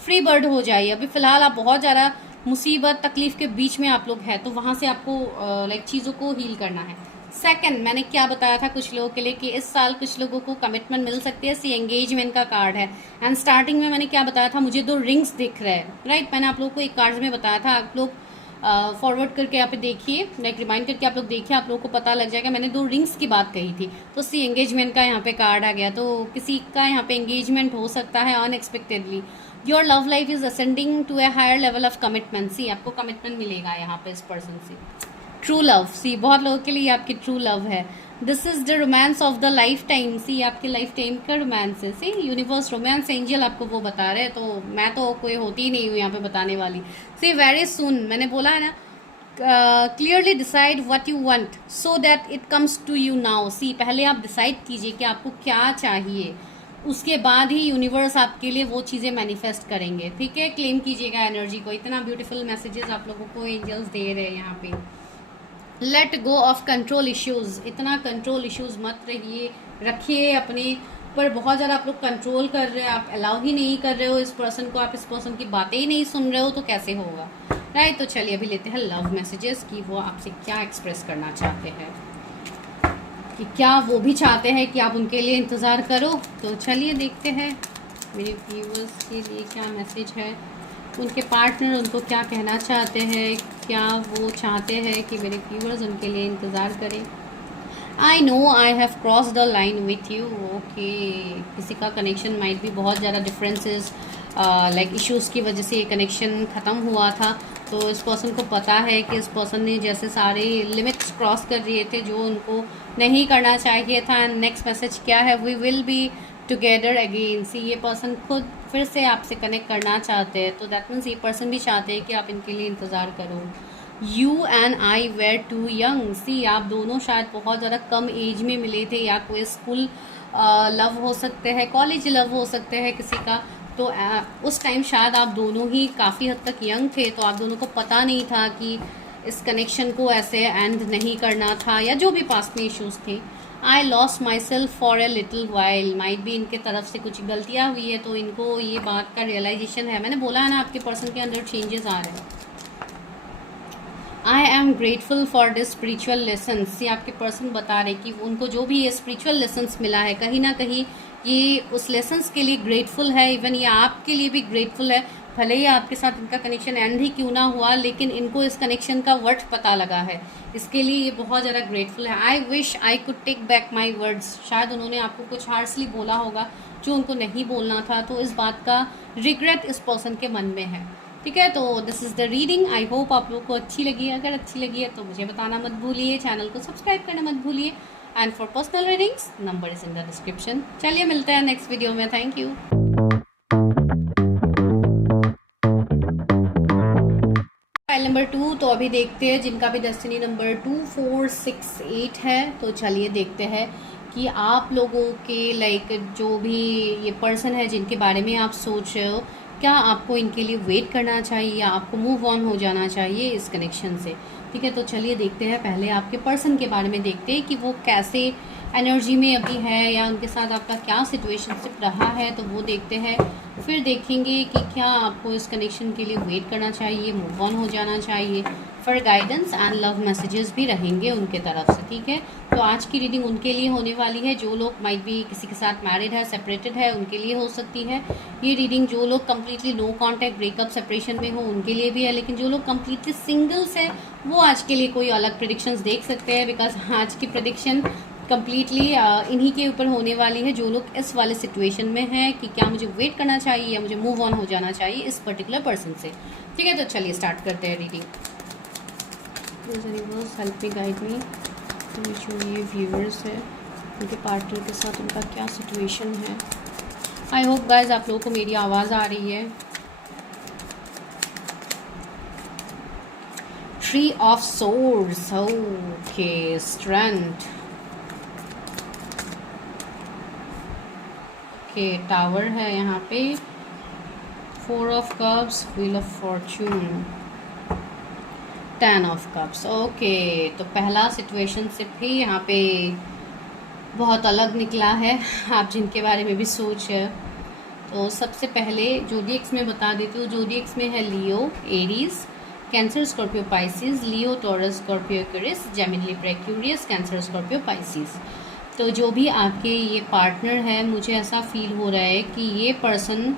फ्री बर्ड हो जाइए। अभी फ़िलहाल आप बहुत ज़्यादा मुसीबत तकलीफ के बीच में आप लोग हैं, तो वहाँ से आपको लाइक चीज़ों को हील करना है। सेकंड, मैंने क्या बताया था कुछ लोगों के लिए कि इस साल कुछ लोगों को कमिटमेंट मिल सकती है, सी एंगेजमेंट का कार्ड है। एंड स्टार्टिंग में मैंने क्या बताया था, मुझे 2 रिंग्स दिख रहे हैं, राइट। मैंने आप लोगों को एक कार्ड में बताया था, आप लोग फॉरवर्ड करके यहाँ पे देखिए, लाइक रिमाइंड करके आप लोग देखिए, आप लोगों को पता लग जाएगा। मैंने 2 रिंग्स की बात कही थी, तो सी एंगेजमेंट का यहाँ पे कार्ड आ गया, तो किसी का यहाँ पे एंगेजमेंट हो सकता है unexpectedly. Your love life is ascending to a higher level of commitment. See आपको कमिटमेंट मिलेगा यहाँ पे इस पर्सन से। ट्रू लव, सी बहुत लोगों के लिए आपकी ट्रू लव है। This is the romance of the lifetime. See आपके लाइफ टाइम का रोमांस है। सी यूनिवर्स रोमांस एंजल आपको वो बता रहे हैं, तो मैं तो कोई होती ही नहीं हूँ यहाँ पे बताने वाली। सी वेरी सून, मैंने बोला है ना, clearly decide what you want so that it comes to you now. See पहले आप डिसाइड कीजिए कि आपको क्या चाहिए, उसके बाद ही यूनिवर्स आपके लिए वो चीज़ें मैनिफेस्ट करेंगे, ठीक है। क्लेम कीजिएगा एनर्जी को। इतना ब्यूटीफुल मैसेजेस आप लोगों को एंजल्स दे रहे हैं यहाँ पे। Let go of control issues. इतना कंट्रोल इश्यूज मत रखिए अपने पर, बहुत ज़्यादा आप लोग कंट्रोल कर रहे हैं, आप अलाउ ही नहीं कर रहे हो इस पर्सन को, आप इस पर्सन की बातें ही नहीं सुन रहे हो, तो कैसे होगा, राइट। तो चलिए अभी लेते हैं लव मैसेजेस की वो आपसे क्या एक्सप्रेस करना चाहते हैं, कि क्या वो भी चाहते हैं कि आप उनके लिए इंतज़ार करो। तो चलिए देखते हैं मेरे व्यूअर्स के लिए क्या मैसेज है, उनके पार्टनर उनको क्या कहना चाहते हैं, क्या वो चाहते हैं कि मेरे व्यूअर्स उनके लिए इंतज़ार करें। I know I have cross the line with you. Okay, किसी का कनेक्शन माइट भी बहुत ज़्यादा डिफरेंसेस लाइक इश्यूज़ की वजह से ये कनेक्शन ख़त्म हुआ था, तो इस पर्सन को पता है कि इस पर्सन ने जैसे सारे लिमिट्स क्रॉस कर दिए थे जो उनको नहीं करना चाहिए था। एंड नेक्स्ट मैसेज क्या है, we will be together again. See ये पर्सन खुद फिर से आपसे कनेक्ट करना चाहते हैं, तो दैट मीन्स ये पर्सन भी चाहते हैं कि आप इनके लिए इंतज़ार करो। You and I were too young. See आप दोनों शायद बहुत ज़्यादा कम एज में मिले थे, या कोई स्कूल लव हो सकते हैं, कॉलेज लव हो सकते हैं किसी का, तो उस टाइम शायद आप दोनों ही काफ़ी हद तक यंग थे, तो आप दोनों को पता नहीं था कि इस कनेक्शन को ऐसे एंड नहीं करना था, या जो भी पास्ट में इश्यूज थे। I lost my self for a little while. Might भी इनके तरफ से कुछ गलतियाँ हुई है, तो इनको ये बात का रियलाइजेशन है। मैंने बोला है ना, आपके पर्सन के अंदर चेंजेस आ रहे हैं। I am grateful for this spiritual lessons. ये आपके पर्सन बता रहे कि उनको जो भी ये स्पिरिचुअल लेसन्स मिला है, कहीं ना कहीं ये उस लेसन्स के लिए ग्रेटफुल है। इवन ये आपके लिए भी ग्रेटफुल है, भले ही आपके साथ इनका कनेक्शन एंड ही क्यों ना हुआ, लेकिन इनको इस कनेक्शन का वर्थ पता लगा है, इसके लिए ये बहुत ज़्यादा ग्रेटफुल है। I wish I could take back my words. शायद उन्होंने आपको कुछ हार्शली बोला होगा जो उनको नहीं बोलना था, तो इस बात का रिग्रेट इस पर्सन के मन में है, ठीक है। तो this is the reading. I hope आप लोग को अच्छी लगी है। अगर अच्छी लगी है तो मुझे बताना मत भूलिए, चैनल को सब्सक्राइब करना मत भूलिए। And for personal readings number is in the description. चलिए मिलते हैं नेक्स्ट वीडियो में। Thank you. फाइल नंबर 2 तो अभी देखते हैं जिनका भी डेस्टिनी नंबर 2468 है। तो चलिए देखते हैं कि आप लोगों के लाइक जो भी ये पर्सन है जिनके बारे में आप सोच रहे हो, क्या आपको इनके लिए वेट करना चाहिए या आपको मूव ऑन हो जाना चाहिए इस कनेक्शन से, ठीक है। तो चलिए देखते हैं, पहले आपके पर्सन के बारे में देखते हैं कि वो कैसे एनर्जी में अभी है, या उनके साथ आपका क्या सिचुएशनशिप रहा है, तो वो देखते हैं। फिर देखेंगे कि क्या आपको इस कनेक्शन के लिए वेट करना चाहिए, मूव ऑन हो जाना चाहिए। For guidance and love messages भी रहेंगे उनके तरफ से, ठीक है। तो आज की रीडिंग उनके लिए होने वाली है जो लोग माइट भी किसी के साथ मैरिड है, सेपरेटेड है, उनके लिए हो सकती है ये रीडिंग। जो लोग completely no contact breakup separation में हो उनके लिए भी है, लेकिन जो लोग कम्प्लीटली सिंगल्स है वो आज के लिए कोई अलग प्रेडिक्शंस देख सकते हैं, बिकॉज आज की प्रेडिक्शन कम्प्लीटली इन्हीं के ऊपर होने वाली है, जो लोग इस वाले सिचुएशन में हैं कि क्या मुझे वेट करना चाहिए या मुझे मूव ऑन हो जाना चाहिए इस पर्टिकुलर पर्सन से। ठीक है, तो चलिए स्टार्ट करते हैं reading. Help me guide me, जो ये व्यूअर्स है उनके पार्टनर के साथ उनका क्या सिचुएशन है। आई होप गाइज आप लोगों को मेरी आवाज़ आ रही है। Tree of swords, okay, strength, okay, tower है यहाँ पे, 4 of cups, wheel of Fortune, 10 of cups. Okay, तो पहला सिचुएशनशिप भी यहाँ पे बहुत अलग निकला है, आप जिनके बारे में भी सोच है। तो सबसे पहले जोडिएक्स में बता देती हूँ। जोडिएक्स में है Leo, Aries, Cancer, Scorpio, Pisces, Leo, Taurus, Scorpio, Aquarius, Gemini, Libra, Aquarius, Cancer, Scorpio, Pisces. तो जो भी आपके ये पार्टनर है, मुझे ऐसा फील हो रहा है कि ये पर्सन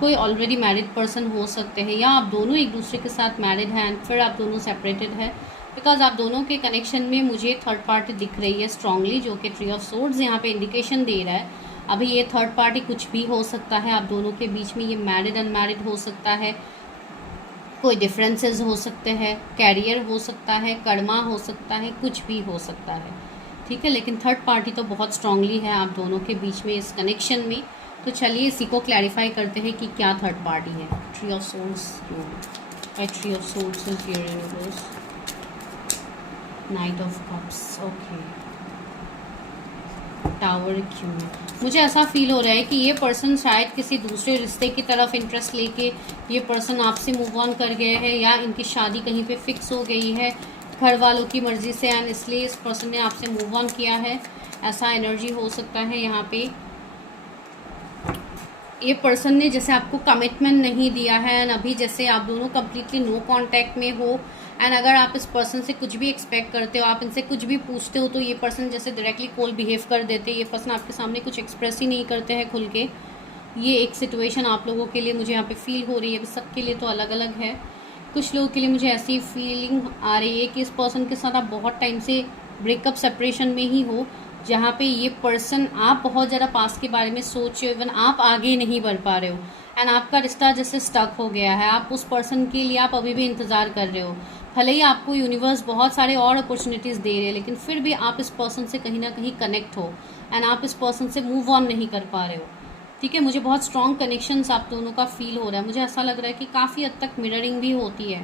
कोई ऑलरेडी मैरिड पर्सन हो सकते हैं, या आप दोनों एक दूसरे के साथ मैरिड हैं एंड फिर आप दोनों सेपरेटेड है, बिकॉज आप दोनों के कनेक्शन में मुझे थर्ड पार्टी दिख रही है स्ट्रांगली, जो कि ट्री ऑफ सोर्ड्स यहाँ पे इंडिकेशन दे रहा है। अभी ये थर्ड पार्टी कुछ भी हो सकता है, आप दोनों के बीच में ये मैरिड अनमैरिड हो सकता है, कोई डिफरेंसेस हो सकते हैं, कैरियर हो सकता है, कर्मा हो सकता है, कुछ भी हो सकता है। ठीक है, लेकिन थर्ड पार्टी तो बहुत स्ट्रांगली है आप दोनों के बीच में इस कनेक्शन में। तो चलिए इसी को क्लैरिफाई करते हैं कि क्या थर्ड पार्टी है। Tree of swords, tree of swords is here in reverse, night of cups, okay, tower क्यों। मुझे ऐसा फील हो रहा है कि ये पर्सन शायद किसी दूसरे रिश्ते की तरफ इंटरेस्ट लेके ये पर्सन आपसे मूव ऑन कर गए हैं, या इनकी शादी कहीं पे फिक्स हो गई है घर वालों की मर्जी से, एंड इसलिए इस पर्सन ने आपसे मूव ऑन किया है। ऐसा एनर्जी हो सकता है यहाँ पे। ये पर्सन ने जैसे आपको कमिटमेंट नहीं दिया है, एंड अभी जैसे आप दोनों कम्प्लीटली नो कांटेक्ट में हो, एंड अगर आप इस पर्सन से कुछ भी एक्सपेक्ट करते हो, आप इनसे कुछ भी पूछते हो, तो ये पर्सन जैसे डायरेक्टली कोल्ड बिहेव कर देते हैं। ये पर्सन आपके सामने कुछ एक्सप्रेस ही नहीं करते हैं खुल के। ये एक सिचुएशन आप लोगों के लिए मुझे यहाँ पे फील हो रही है, सबके लिए तो अलग अलग है। कुछ लोगों के लिए मुझे ऐसी फीलिंग आ रही है कि इस पर्सन के साथ आप बहुत टाइम से ब्रेकअप सेपरेशन में ही हो, जहाँ पे ये पर्सन आप बहुत ज़्यादा पास्ट के बारे में सोच रहे हो, इवन आप आगे नहीं बढ़ पा रहे हो, एंड आपका रिश्ता जैसे स्टक हो गया है। आप उस पर्सन के लिए आप अभी भी इंतज़ार कर रहे हो, भले ही आपको यूनिवर्स बहुत सारे और अपॉर्चुनिटीज़ दे रहे हैं, लेकिन फिर भी आप इस पर्सन से कहीं ना कहीं कनेक्ट हो, एंड आप इस पर्सन से मूव ऑन नहीं कर पा रहे हो। ठीक है, मुझे बहुत स्ट्रॉन्ग कनेक्शंस आप दोनों का फील हो रहा है। मुझे ऐसा लग रहा है कि काफ़ी हद तक मिररिंग भी होती है,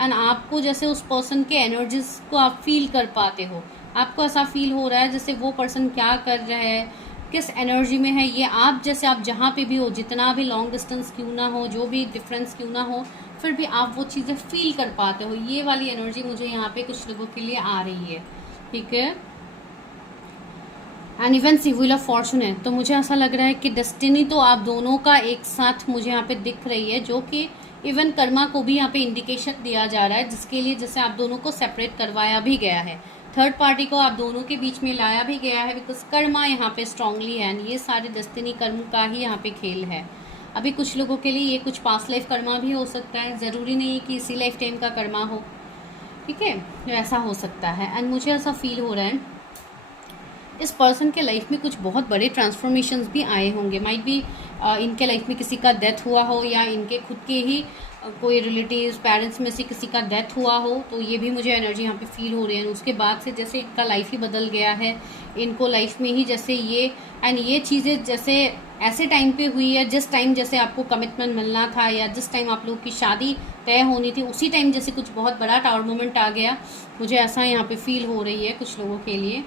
एंड आपको जैसे उस पर्सन के एनर्जीज को आप फील कर पाते हो। आपको ऐसा फील हो रहा है जैसे वो पर्सन क्या कर रहा है, किस एनर्जी में है, ये आप जैसे आप जहाँ पे भी हो, जितना भी लॉन्ग डिस्टेंस क्यों ना हो, जो भी डिफरेंस क्यों ना हो, फिर भी आप वो चीज़ें फील कर पाते हो। ये वाली एनर्जी मुझे यहाँ पे कुछ लोगों के लिए आ रही है। ठीक है, and even see wheel of fortune है, तो मुझे ऐसा लग रहा है कि डेस्टिनी तो आप दोनों का एक साथ मुझे यहाँ पे दिख रही है, जो कि इवन कर्मा को भी यहाँ पे इंडिकेशन दिया जा रहा है, जिसके लिए जैसे आप दोनों को सेपरेट करवाया भी गया है, थर्ड पार्टी को आप दोनों के बीच में लाया भी गया है, बिकॉज कर्मा यहाँ पे स्ट्रांगली है, एंड ये सारे डेस्टिनी कर्म का ही यहाँ पे खेल है। अभी कुछ लोगों के लिए ये कुछ पास्ट लाइफ कर्मा भी हो सकता है, ज़रूरी नहीं है कि इसी लाइफ टाइम का कर्मा हो। ठीक है, ऐसा हो सकता है, एंड मुझे ऐसा फील हो रहा है इस पर्सन के लाइफ में कुछ बहुत बड़े ट्रांसफॉर्मेशंस भी आए होंगे। माइट भी इनके लाइफ में किसी का डेथ हुआ हो, या इनके खुद के ही कोई रिलेटिव्स पेरेंट्स में से किसी का डेथ हुआ हो, तो ये भी मुझे एनर्जी यहाँ पे फील हो रही है। उसके बाद से जैसे इनका लाइफ ही बदल गया है, इनको लाइफ में ही जैसे ये चीज़ें जैसे ऐसे टाइम पे हुई है जिस टाइम जैसे आपको कमिटमेंट मिलना था, या जिस टाइम आप लोग की शादी तय होनी थी, उसी टाइम जैसे कुछ बहुत बड़ा टावर मोमेंट आ गया। मुझे ऐसा यहाँ पे फील हो रही है कुछ लोगों के लिए।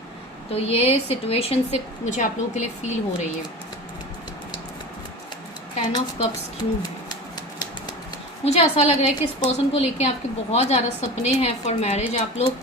तो ये सिचुएशन से मुझे आप लोगों के लिए फील हो रही है। 10 ऑफ कप्स क्यों? मुझे ऐसा लग रहा है कि इस पर्सन को लेके आपके बहुत ज़्यादा सपने हैं फॉर मैरिज। आप लोग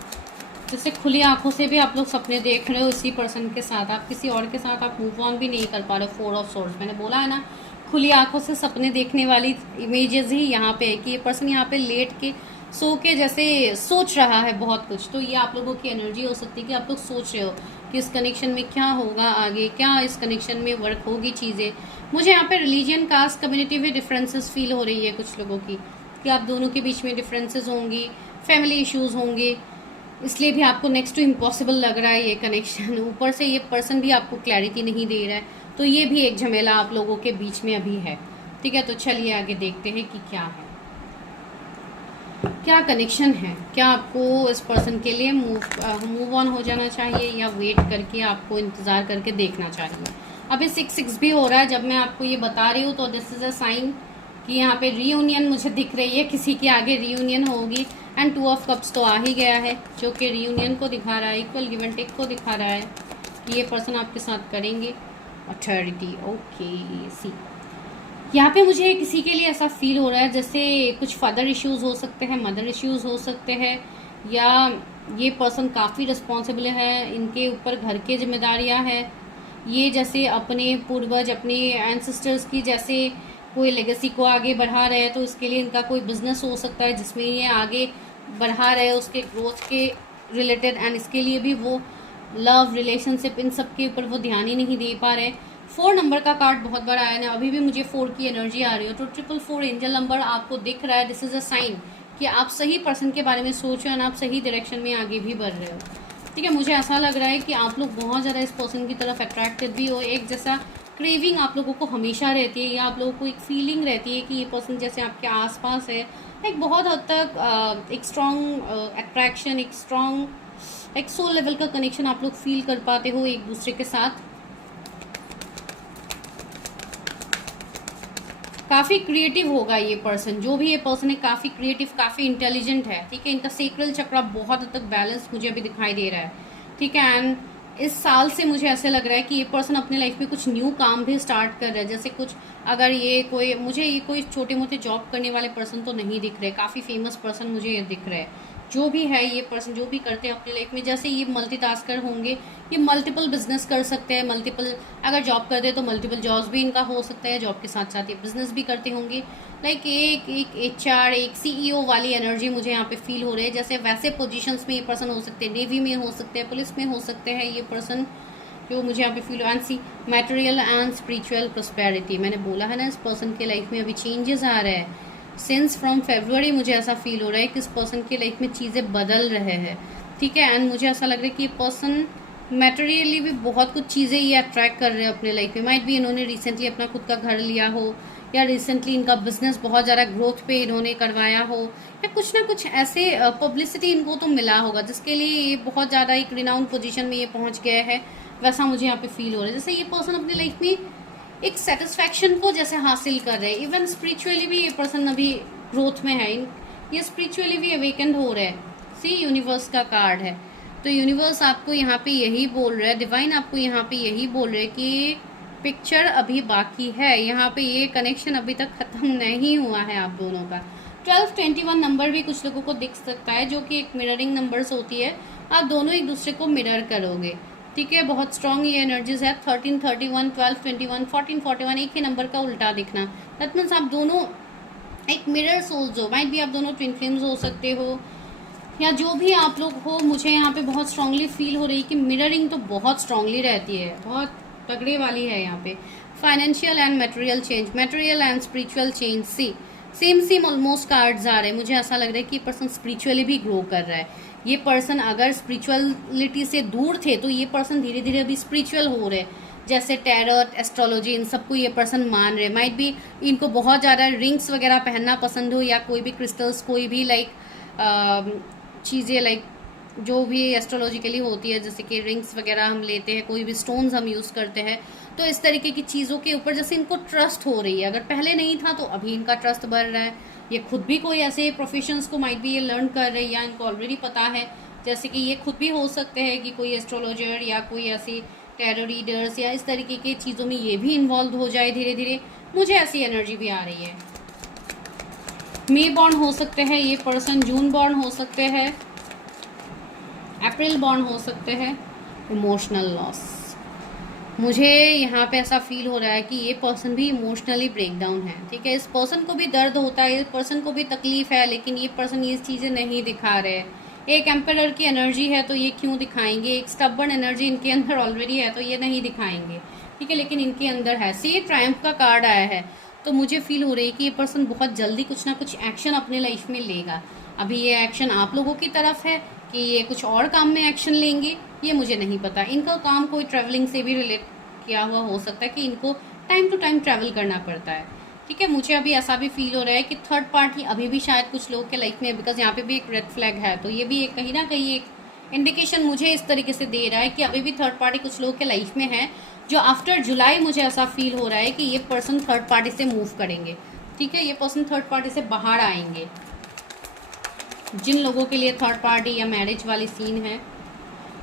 जैसे खुली आंखों से भी आप लोग सपने देख रहे हो इसी पर्सन के साथ, आप किसी और के साथ आप मूव ऑन भी नहीं कर पा रहे हो। 4 ऑफ सोर्ड्स, मैंने बोला है ना, खुली आंखों से सपने देखने वाली इमेजेस ही यहाँ पे है कि ये पर्सन यहाँ पे लेट के सो के जैसे सोच रहा है बहुत कुछ। तो ये आप लोगों की एनर्जी हो सकती है कि आप लोग सोच रहे हो कि इस कनेक्शन में क्या होगा आगे, क्या इस कनेक्शन में वर्क होगी चीज़ें। मुझे यहाँ पे रिलीजन, कास्ट, कम्युनिटी में डिफरेंसेस फील हो रही है कुछ लोगों की, कि आप दोनों के बीच में डिफरेंसेस होंगी, फैमिली इश्यूज होंगे, इसलिए भी आपको नेक्स्ट टू इम्पॉसिबल लग रहा है ये कनेक्शन। ऊपर से ये पर्सन भी आपको क्लैरिटी नहीं दे रहा है, तो ये भी एक झमेला आप लोगों के बीच में अभी है। ठीक है, तो चलिए आगे देखते हैं कि क्या है, क्या कनेक्शन है। क्या आपको इस पर्सन के लिए मूव ऑन हो जाना चाहिए या वेट करके आपको इंतज़ार करके देखना चाहिए। अभी 6-6 भी हो रहा है जब मैं आपको ये बता रही हूँ, तो दिस इज़ अ साइन कि यहाँ पे रीयूनियन मुझे दिख रही है, किसी के आगे रीयूनियन होगी। एंड 2 ऑफ कप्स तो आ ही गया है जो कि रीयूनियन को दिखा रहा है, इक्वल गिव एंड टेक को दिखा रहा है कि ये पर्सन आपके साथ करेंगे। अथॉरिटी, ओके सी, यहाँ पे मुझे किसी के लिए ऐसा फील हो रहा है जैसे कुछ फादर इश्यूज हो सकते हैं, मदर इश्यूज हो सकते हैं, या ये पर्सन काफ़ी रिस्पॉन्सिबल है, इनके ऊपर घर की जिम्मेदारियाँ हैं। ये जैसे अपने पूर्वज, अपने एंसेस्टर्स की जैसे कोई लेगेसी को आगे बढ़ा रहे हैं, तो इसके लिए इनका कोई बिजनेस हो सकता है जिसमें ये आगे बढ़ा रहे हैं उसके ग्रोथ के रिलेटेड। एंड इसके लिए भी वो लव, रिलेशनशिप, इन सब के ऊपर वो ध्यान ही नहीं दे पा रहे। 4 नंबर का कार्ड बहुत बार आया ना, अभी भी मुझे 4 की एनर्जी आ रही है, तो 444 एंजल नंबर आपको दिख रहा है। दिस इज अ साइन कि आप सही पर्सन के बारे में सोच रहे हो, आप सही डायरेक्शन में आगे भी बढ़ रहे हो। ठीक है, मुझे ऐसा लग रहा है कि आप लोग बहुत ज़्यादा इस पर्सन की तरफ अट्रैक्टेड भी हो। एक जैसा क्रेविंग आप लोगों को हमेशा रहती है, या आप लोगों को एक फीलिंग रहती है कि ये पर्सन जैसे आपके आसपास है। एक बहुत हद तक एक स्ट्रॉन्ग अट्रैक्शन, एक स्ट्रॉन्ग एक सोल लेवल का कनेक्शन आप लोग फील कर पाते हो एक दूसरे के साथ। काफ़ी क्रिएटिव होगा ये पर्सन, जो भी ये पर्सन है काफ़ी क्रिएटिव, काफ़ी इंटेलिजेंट है। ठीक है, इनका सेक्रल चक्र बहुत हद तक बैलेंस मुझे अभी दिखाई दे रहा है। ठीक है, एंड इस साल से मुझे ऐसे लग रहा है कि ये पर्सन अपने लाइफ में कुछ न्यू काम भी स्टार्ट कर रहा है। जैसे कुछ, अगर ये कोई छोटे मोटे जॉब करने वाले पर्सन तो नहीं दिख रहे, काफ़ी फेमस पर्सन मुझे ये दिख रहा है। जो भी है ये पर्सन, जो भी करते हैं अपनी लाइफ में, जैसे ये मल्टीटास्कर होंगे, ये मल्टीपल बिजनेस कर सकते हैं, मल्टीपल, अगर जॉब करते हैं तो मल्टीपल जॉब्स भी इनका हो सकता है, जॉब के साथ साथ ये बिजनेस भी करते होंगे। लाइक एक HR, एक CEO वाली एनर्जी मुझे यहाँ पे फील हो रही है। जैसे वैसे पोजीशंस में ये पर्सन हो सकते हैं, नेवी में हो सकते हैं, पुलिस में हो सकते हैं ये पर्सन, जो मुझे यहाँ पे फील हो। And see, material and spiritual prosperity, मैंने बोला है ना इस पर्सन के लाइफ में अभी चेंजेस आ रहे हैं। सिंस फ्रॉम फेब्रुअरी मुझे ऐसा फील हो रहा है कि इस पर्सन की लाइफ में चीज़ें बदल रहे हैं। ठीक है, एंड मुझे ऐसा लग रहा है कि ये पर्सन मैटेरियली भी बहुत कुछ चीज़ें ये अट्रैक्ट कर रहे हैं अपने लाइफ में। माइट भी इन्होंने रिसेंटली अपना खुद का घर लिया हो, या रिसेंटली इनका बिजनेस बहुत ज़्यादा ग्रोथ पे इन्होंने करवाया हो, या कुछ ना कुछ ऐसे पब्लिसिटी इनको तो मिला होगा जिसके लिए ये बहुत ज़्यादा एक रिनाउंड पोजीशन में ये पहुंच गया है। वैसा मुझे यहाँ पे फील हो रहा है जैसे ये पर्सन अपनी लाइफ में एक सेटिस्फैक्शन को जैसे हासिल कर रहे हैं। इवन स्पिरिचुअली भी ये पर्सन अभी ग्रोथ में है, ये स्पिरिचुअली भी अवेकेंड हो रहे हैं। सी, यूनिवर्स का कार्ड है, तो यूनिवर्स आपको यहाँ पे यही बोल रहा है, डिवाइन आपको यहाँ पे यही बोल रहे हैं कि पिक्चर अभी बाकी है, यहाँ पे ये कनेक्शन अभी तक खत्म नहीं हुआ है आप दोनों का। 1221 नंबर भी कुछ लोगों को दिख सकता है, जो कि एक मिररिंग नंबर्स होती है, आप दोनों एक दूसरे को मिरर करोगे। ठीक है, बहुत स्ट्रॉन्ग ये एनर्जीज है। 1331, 1221, 1441, एक ही नंबर का उल्टा दिखना, दैट मीन्स आप दोनों एक मिरर सोल्स हो। माइट भी आप दोनों ट्विन फ्लेम्स हो सकते हो, या जो भी आप लोग हो। मुझे यहाँ पे बहुत स्ट्रांगली फील हो रही है कि मिररिंग तो बहुत स्ट्रांगली रहती है, बहुत तगड़े वाली है यहाँ पे। Financial and material change, material and spiritual change, see same almost cards आ रहे हैं। मुझे ऐसा लग रहा है कि पर्सन स्पिरिचुअली भी ग्रो कर रहा है। ये पर्सन अगर स्पिरिचुअलिटी से दूर थे, तो ये पर्सन धीरे धीरे अभी स्पिरिचुअल हो रहे हैं। जैसे टैरोट, एस्ट्रोलॉजी, इन सबको ये पर्सन मान रहे। माइट भी इनको बहुत ज़्यादा रिंग्स वगैरह पहनना पसंद हो, या कोई भी क्रिस्टल्स, कोई भी लाइक चीज़ें, लाइक जो भी एस्ट्रोलॉजिकली होती है, जैसे कि रिंग्स वगैरह हम लेते हैं, कोई भी स्टोन्स हम यूज़ करते हैं, तो इस तरीके की चीज़ों के ऊपर जैसे इनको ट्रस्ट हो रही है। अगर पहले नहीं था तो अभी इनका ट्रस्ट बढ़ रहा है। ये खुद भी कोई ऐसे प्रोफेशंस को माइट भी ये लर्न कर रहे हैं, या इनको ऑलरेडी पता है। जैसे कि ये खुद भी हो सकते हैं कि कोई एस्ट्रोलॉजर या कोई ऐसी टैरो रीडर्स या इस तरीके की चीज़ों में ये भी इन्वॉल्व हो जाए धीरे धीरे। मुझे ऐसी एनर्जी भी आ रही है। मई बॉर्न हो सकते हैं ये पर्सन, जून बॉर्न हो सकते हैं, अप्रैल बॉर्न हो सकते हैं। इमोशनल लॉस, मुझे यहाँ पे ऐसा फील हो रहा है कि ये पर्सन भी इमोशनली ब्रेक डाउन है। ठीक है, इस पर्सन को भी दर्द होता है, इस पर्सन को भी तकलीफ है, लेकिन ये पर्सन ये चीज़ें नहीं दिखा रहे। एक एम्परर की एनर्जी है तो ये क्यों दिखाएंगे, एक स्टबर्न एनर्जी इनके अंदर ऑलरेडी है तो ये नहीं दिखाएंगे। ठीक है, लेकिन इनके अंदर है। सी, ट्रायम्फ का कार्ड आया है, तो मुझे फील हो रही है कि ये पर्सन बहुत जल्दी कुछ ना कुछ एक्शन अपने लाइफ में लेगा। अभी ये एक्शन आप लोगों की तरफ है कि ये कुछ और काम में एक्शन लेंगे, ये मुझे नहीं पता। इनका काम कोई ट्रैवलिंग से भी रिलेट किया हुआ हो सकता है कि इनको टाइम टू टाइम ट्रैवल करना पड़ता है। ठीक है, मुझे अभी ऐसा भी फील हो रहा है कि थर्ड पार्टी अभी भी शायद कुछ लोगों के लाइफ में, बिकॉज यहाँ पे भी एक रेड फ्लैग है, तो ये भी एक कहीं ना कहीं एक इंडिकेशन मुझे इस तरीके से दे रहा है कि अभी भी थर्ड पार्टी कुछ लोगों के लाइफ में है, जो आफ्टर जुलाई मुझे ऐसा फील हो रहा है कि ये पर्सन थर्ड पार्टी से मूव करेंगे। ठीक है, ये पर्सन थर्ड पार्टी से बाहर आएंगे। जिन लोगों के लिए थर्ड पार्टी या मैरिज वाली सीन है,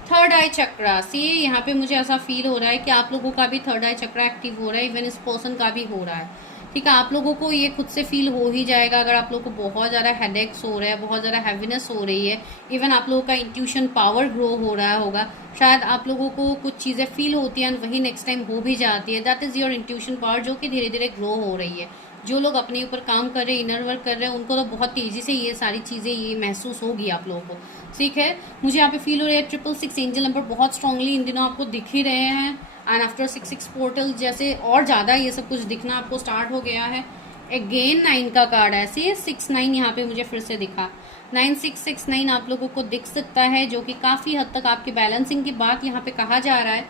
थर्ड आई चक्रा से यहाँ पे मुझे ऐसा फील हो रहा है कि आप लोगों का भी थर्ड आई चक्रा एक्टिव हो रहा है, इवन इस पर्सन का भी हो रहा है। ठीक है, आप लोगों को ये खुद से फील हो ही जाएगा अगर आप लोगों को बहुत ज़्यादा हेडेक्स हो रहा है, बहुत ज़्यादा हैवीनेस हो रही है, इवन आप लोगों का इंट्यूशन पावर ग्रो हो रहा होगा। शायद आप लोगों को कुछ चीज़ें फील होती हैं वही नेक्स्ट टाइम हो भी जाती है। That is your intuition power जो कि धीरे धीरे ग्रो हो रही है। जो लोग अपने ऊपर काम कर रहे हैं, इनर वर्क कर रहे हैं, उनको तो बहुत तेज़ी से ये सारी चीज़ें ये महसूस होगी आप लोगों को। ठीक है, मुझे यहाँ पे फील हो रहा है 666 एंजल नंबर बहुत स्ट्रांगली इन दिनों आपको दिख ही रहे हैं। एंड आफ्टर 66 पोर्टल जैसे और ज़्यादा ये सब कुछ दिखना आपको स्टार्ट हो गया है। अगेन 9 का कार्ड ऐसे 69 यहाँ पे मुझे फिर से दिखा। 9669 आप लोगों को दिख सकता है, जो कि काफ़ी हद तक आपकी बैलेंसिंग की बात यहाँ पे कहा जा रहा है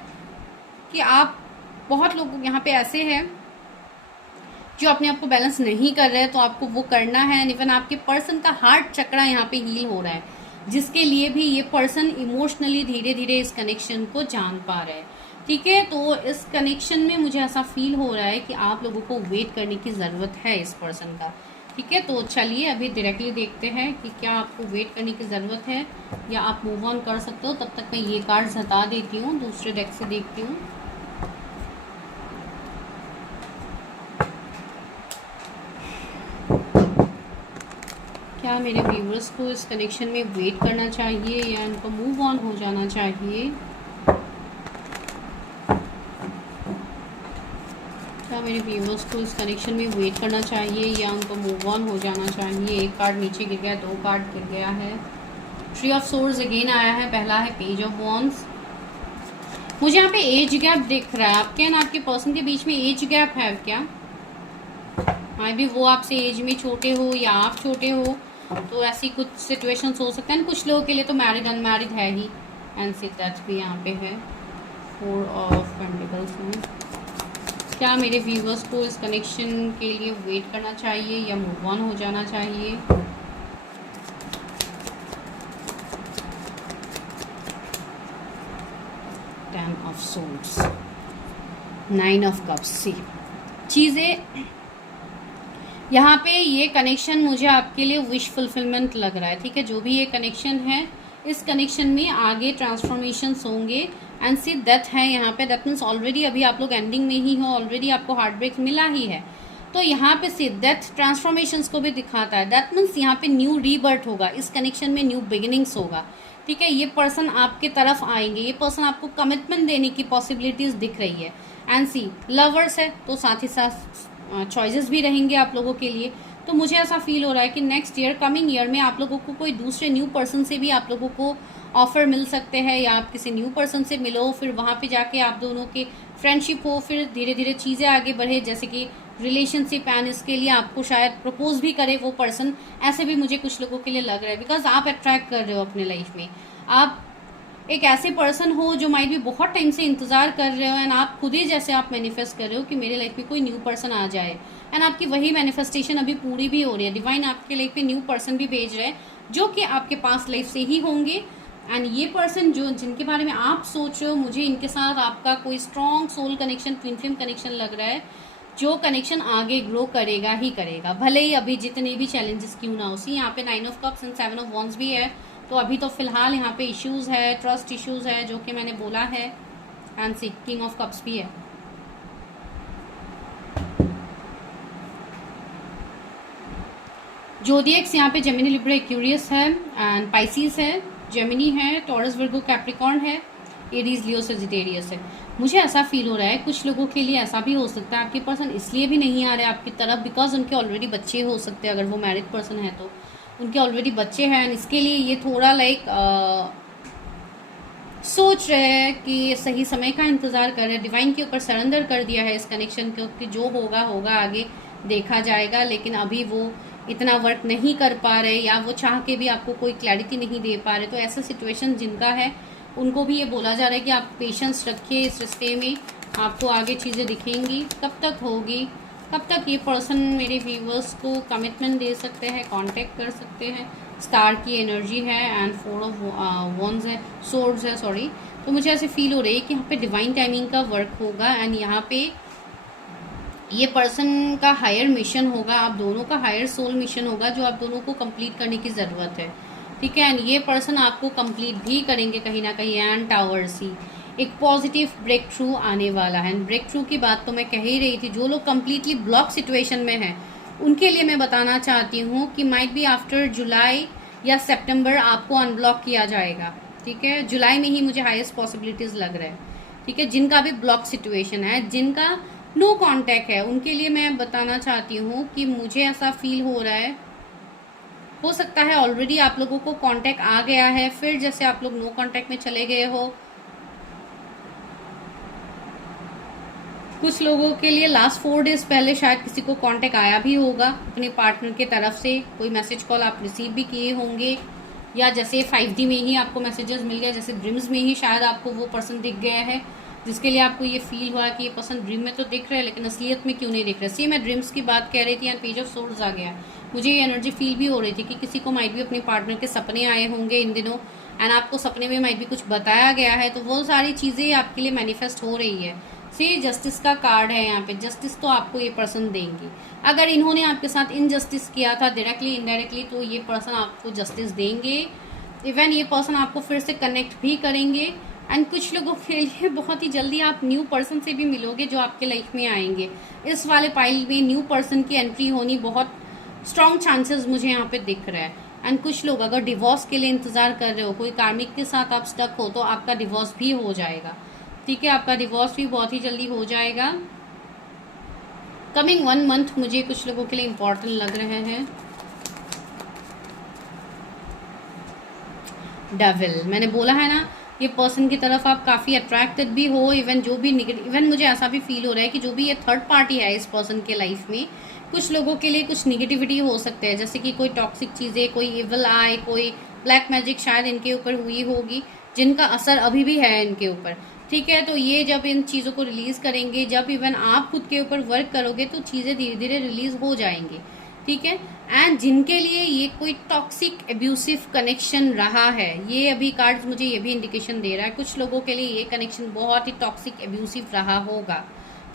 कि आप बहुत लोग यहाँ पे ऐसे हैं जो अपने आप को बैलेंस नहीं कर रहे हैं, तो आपको वो करना है। इवन आपके पर्सन का हार्ट चक्रा यहाँ पे हील हो रहा है, जिसके लिए भी ये पर्सन इमोशनली धीरे धीरे इस कनेक्शन को जान पा रहे हैं। ठीक है, तो इस कनेक्शन में मुझे ऐसा फील हो रहा है कि आप लोगों को वेट करने की ज़रूरत है इस पर्सन का। ठीक है, तो चलिए अभी डायरेक्टली देखते हैं कि क्या आपको वेट करने की ज़रूरत है या आप मूव ऑन कर सकते हो। तब तक मैं ये कार्ड्स हटा देती हूँ, दूसरे डेक से देखती हूँ। क्या मेरे व्यूअर्स को इस कनेक्शन में वेट करना चाहिए या इनको मूव ऑन हो जाना चाहिए? क्या मेरे व्यूअर्स को इस कनेक्शन में वेट करना चाहिए या उनको मूव ऑन हो जाना चाहिए? एक कार्ड नीचे गिर गया, 2 कार्ड गिर गया है। ट्री ऑफ सोर्ड्स अगेन आया है, पहला है पेज ऑफ वॉन्ड्स। मुझे यहाँ पे एज गैप दिख रहा है, आपके एंड आपके पर्सन के बीच में एज गैप है क्या? मे भी वो आपसे एज में छोटे हो या आप छोटे हो, तो ऐसी कुछ सिचुएशंस हो सकते हैं। कुछ लोगों के लिए तो मैरिड अनमैरिड है ही। एंड सी दैट भी यहाँ पे है 4 ऑफ पेंटिकल्स में। क्या मेरे व्यूवर्स को इस कनेक्शन के लिए वेट करना चाहिए या मूव ऑन हो जाना चाहिए? Ten of swords, 9 of cups. See चीज़ें यहाँ पे ये कनेक्शन मुझे आपके लिए विश फुलफिलमेंट लग रहा है। ठीक है, जो भी ये कनेक्शन है, इस कनेक्शन में आगे ट्रांसफॉर्मेशंस होंगे। एंड सी डेथ है यहाँ पे, दैट मीन्स ऑलरेडी अभी आप लोग एंडिंग में ही हो, ऑलरेडी आपको हार्ट ब्रेक मिला ही है। तो यहाँ पे सी डेथ ट्रांसफॉर्मेशंस को भी दिखाता है। दैट मीन्स यहाँ पे न्यू रीबर्थ होगा, इस कनेक्शन में न्यू बिगिनिंग्स होगा। ठीक है, ये पर्सन आपके तरफ आएंगे, ये पर्सन आपको कमिटमेंट देने की पॉसिबिलिटीज दिख रही है। एंड सी लवर्स है तो साथ ही साथ चॉइसेस भी रहेंगे आप लोगों के लिए। तो मुझे ऐसा फील हो रहा है कि नेक्स्ट ईयर, कमिंग ईयर में आप लोगों को कोई दूसरे न्यू पर्सन से भी आप लोगों को ऑफर मिल सकते हैं, या आप किसी न्यू पर्सन से मिलो, फिर वहाँ पे जाके आप दोनों के फ्रेंडशिप हो, फिर धीरे धीरे चीज़ें आगे बढ़े, जैसे कि रिलेशनशिप। एंड इसके लिए आपको शायद प्रपोज भी करे वो पर्सन, ऐसे भी मुझे कुछ लोगों के लिए लग रहा है। बिकॉज आप अट्रैक्ट कर रहे हो अपने लाइफ में, आप एक ऐसे पर्सन हो जो माइट भी बहुत टाइम से इंतजार कर रहे हो, एंड आप खुद ही जैसे आप मैनिफेस्ट कर रहे हो कि मेरे लाइफ में कोई न्यू पर्सन आ जाए। एंड आपकी वही मैनिफेस्टेशन अभी पूरी भी हो रही है। डिवाइन आपके लाइफ में न्यू पर्सन भी भेज रहे हैं, जो कि आपके पास लाइफ से ही होंगे। एंड ये पर्सन जो जिनके बारे में आप सोच रहे हो, मुझे इनके साथ आपका कोई strong soul connection, twin flame connection लग रहा है, जो कनेक्शन आगे ग्रो करेगा ही करेगा, भले ही अभी जितने भी चैलेंजेस क्यों ना हो। सी यहाँ पे 9 of cups and 7 of wands भी है। तो अभी तो फिलहाल यहाँ पे इश्यूज है, ट्रस्ट इश्यूज है, जो कि मैंने बोला है। And see king of cups भी है। जोडिएक्स यहाँ पे जेमिनी, लिब्रा, एक्यूरियस है, एंड पाइसिस है, जेमिनी है, टॉरस, वर्गो, कैप्रिकॉर्न है, एरीज, लियो, सजिटेरियस है। मुझे ऐसा फील हो रहा है कुछ लोगों के लिए ऐसा भी हो सकता है आपके पर्सन इसलिए भी नहीं आ रहे आपकी तरफ बिकॉज उनके ऑलरेडी बच्चे हो सकते हैं। अगर वो मैरिड पर्सन है तो उनके ऑलरेडी बच्चे हैं, एंड इसके लिए ये थोड़ा लाइक सोच रहे हैं कि सही समय का इंतज़ार कर रहे हैं। डिवाइन के ऊपर सरेंडर कर दिया है इस कनेक्शन को कि जो होगा होगा, आगे देखा जाएगा। लेकिन अभी वो इतना वर्क नहीं कर पा रहे, या वो चाह के भी आपको कोई क्लैरिटी नहीं दे पा रहे। तो ऐसा सिचुएशन जिनका है उनको भी ये बोला जा रहा है कि आप पेशेंस रखिए इस रिश्ते में, आपको आगे चीज़ें दिखेंगी। कब तक होगी, कब तक ये पर्सन मेरे व्यूवर्स को कमिटमेंट दे सकते हैं, कांटेक्ट कर सकते हैं। स्टार की एनर्जी है एंड 4 ऑफ वॉन्ड्स है, सोर्ड्स है, सॉरी। तो मुझे ऐसे फील हो रही है कि यहाँ पे डिवाइन टाइमिंग का वर्क होगा एंड यहाँ पे ये पर्सन का हायर मिशन होगा, आप दोनों का हायर सोल मिशन होगा जो आप दोनों को कंप्लीट करने की ज़रूरत है, ठीक है। एंड ये पर्सन आपको कंप्लीट भी करेंगे कहीं ना कहीं। एंड टावर्स ही एक पॉजिटिव ब्रेक थ्रू आने वाला है। एंड ब्रेक थ्रू की बात तो मैं कह ही रही थी, जो लोग कंप्लीटली ब्लॉक सिचुएशन में हैं उनके लिए मैं बताना चाहती हूँ कि माइट बी आफ्टर जुलाई या सितंबर आपको अनब्लॉक किया जाएगा, ठीक है। जुलाई में ही मुझे हाईएस्ट पॉसिबिलिटीज लग रहा है, ठीक है। जिनका भी ब्लॉक सिचुएशन है, जिनका नो कांटेक्ट है, उनके लिए मैं बताना चाहती हूँ कि मुझे ऐसा फील हो रहा है, हो सकता है ऑलरेडी आप लोगों को कांटेक्ट आ गया है, फिर जैसे आप लोग नो कांटेक्ट में चले गए हो। कुछ लोगों के लिए लास्ट 4 डेज पहले शायद किसी को कांटेक्ट आया भी होगा अपने पार्टनर के तरफ से, कोई मैसेज कॉल आप रिसीव भी किए होंगे, या जैसे 5D में ही आपको मैसेजेस मिल गए, जैसे ड्रीम्स में ही शायद आपको वो पर्सन दिख गया है जिसके लिए आपको ये फील हुआ कि ये पर्सन ड्रीम में तो दिख रहा है लेकिन असलियत में क्यों नहीं दिख रहा है। सी मैं ड्रीम्स की बात कह रही थी एंड पेज ऑफ सोर्ड्स आ गया। मुझे ये एनर्जी फील भी हो रही थी कि किसी को माइट भी अपने पार्टनर के सपने आए होंगे इन दिनों एंड आपको सपने में माइट भी कुछ बताया गया है, तो वो सारी चीज़ें आपके लिए मैनिफेस्ट हो रही है। सी जस्टिस का कार्ड है यहाँ पे, जस्टिस तो आपको ये पर्सन देंगी। अगर इन्होंने आपके साथ इनजस्टिस किया था डायरेक्टली इनडायरेक्टली, तो ये पर्सन आपको जस्टिस देंगे। इवन ये पर्सन आपको फिर से कनेक्ट भी करेंगे एंड कुछ लोगों के लिए बहुत ही जल्दी आप न्यू पर्सन से भी मिलोगे जो आपके लाइफ में आएंगे। इस वाले पाइल में न्यू पर्सन की एंट्री होनी बहुत स्ट्रॉन्ग चांसेस मुझे यहाँ पे दिख रहा है। एंड कुछ लोग अगर डिवोर्स के लिए इंतजार कर रहे हो, कोई कार्मिक के साथ आप स्टक हो, तो आपका डिवोर्स भी हो जाएगा, ठीक है। आपका डिवोर्स भी बहुत ही जल्दी हो जाएगा। कमिंग 1 मंथ मुझे कुछ लोगों के लिए इम्पोर्टेंट लग रहे हैं। डेविल, मैंने बोला है ना, ये पर्सन की तरफ आप काफ़ी अट्रैक्टेड भी हो। इवन जो भी निगेटिव, इवन मुझे ऐसा भी फील हो रहा है कि जो भी ये थर्ड पार्टी है इस पर्सन के लाइफ में, कुछ लोगों के लिए कुछ निगेटिविटी हो सकते हैं, जैसे कि कोई टॉक्सिक चीज़ें, कोई इवल आई, कोई ब्लैक मैजिक शायद इनके ऊपर हुई होगी जिनका असर अभी भी है इनके ऊपर, ठीक है। तो ये जब इन चीज़ों को रिलीज करेंगे, जब इवन आप खुद के ऊपर वर्क करोगे, तो चीज़ें धीरे धीरे रिलीज हो जाएंगी, ठीक है। एंड जिनके लिए ये कोई टॉक्सिक एब्यूसिव कनेक्शन रहा है, ये अभी कार्ड्स मुझे ये भी इंडिकेशन दे रहा है, कुछ लोगों के लिए ये कनेक्शन बहुत ही टॉक्सिक एब्यूसिव रहा होगा,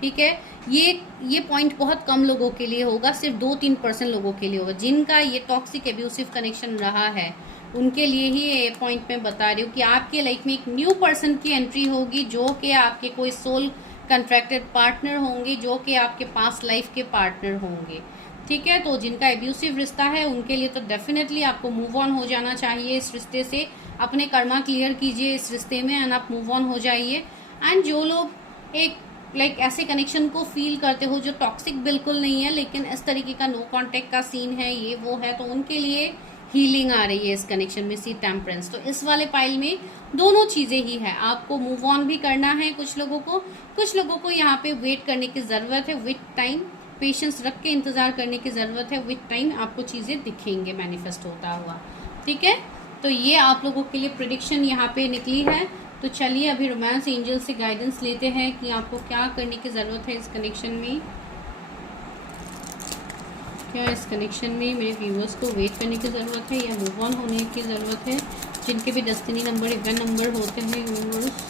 ठीक है। ये पॉइंट बहुत कम लोगों के लिए होगा, सिर्फ 2-3% लोगों के लिए होगा जिनका ये टॉक्सिक एब्यूसिव कनेक्शन रहा है। उनके लिए ही ये पॉइंट मैं बता रही हूँ कि आपके लाइफ में एक न्यू पर्सन की एंट्री होगी जो कि आपके कोई सोल कंट्रैक्टेड पार्टनर होंगे, जो कि आपके पास लाइफ के पार्टनर होंगे, ठीक है। तो जिनका एब्यूसिव रिश्ता है उनके लिए तो डेफिनेटली आपको मूव ऑन हो जाना चाहिए इस रिश्ते से। अपने कर्मा क्लियर कीजिए इस रिश्ते में एंड आप मूव ऑन हो जाइए। एंड जो लोग एक ऐसे कनेक्शन को फील करते हो जो टॉक्सिक बिल्कुल नहीं है लेकिन इस तरीके का नो कांटेक्ट का सीन है, ये वो है, तो उनके लिए हीलिंग आ रही है इस कनेक्शन में, सी टेम्परेंस। तो इस वाले पाइल में दोनों चीज़ें ही है, आपको मूव ऑन भी करना है। कुछ लोगों को यहाँ पे वेट करने की ज़रूरत है, विथ टाइम पेशेंस रख के इंतज़ार करने की ज़रूरत है। विथ टाइम आपको चीज़ें दिखेंगे मैनिफेस्ट होता हुआ, ठीक है। तो ये आप लोगों के लिए प्रेडिक्शन यहाँ पे निकली है। तो चलिए अभी रोमांस एंजल से गाइडेंस लेते हैं कि आपको क्या करने की ज़रूरत है इस कनेक्शन में। क्या इस कनेक्शन में मेरे व्यूअर्स को वेट करने की ज़रूरत है या मूव ऑन होने की ज़रूरत है? जिनके भी डेस्टिनी नंबर इवन नंबर होते हैं viewers,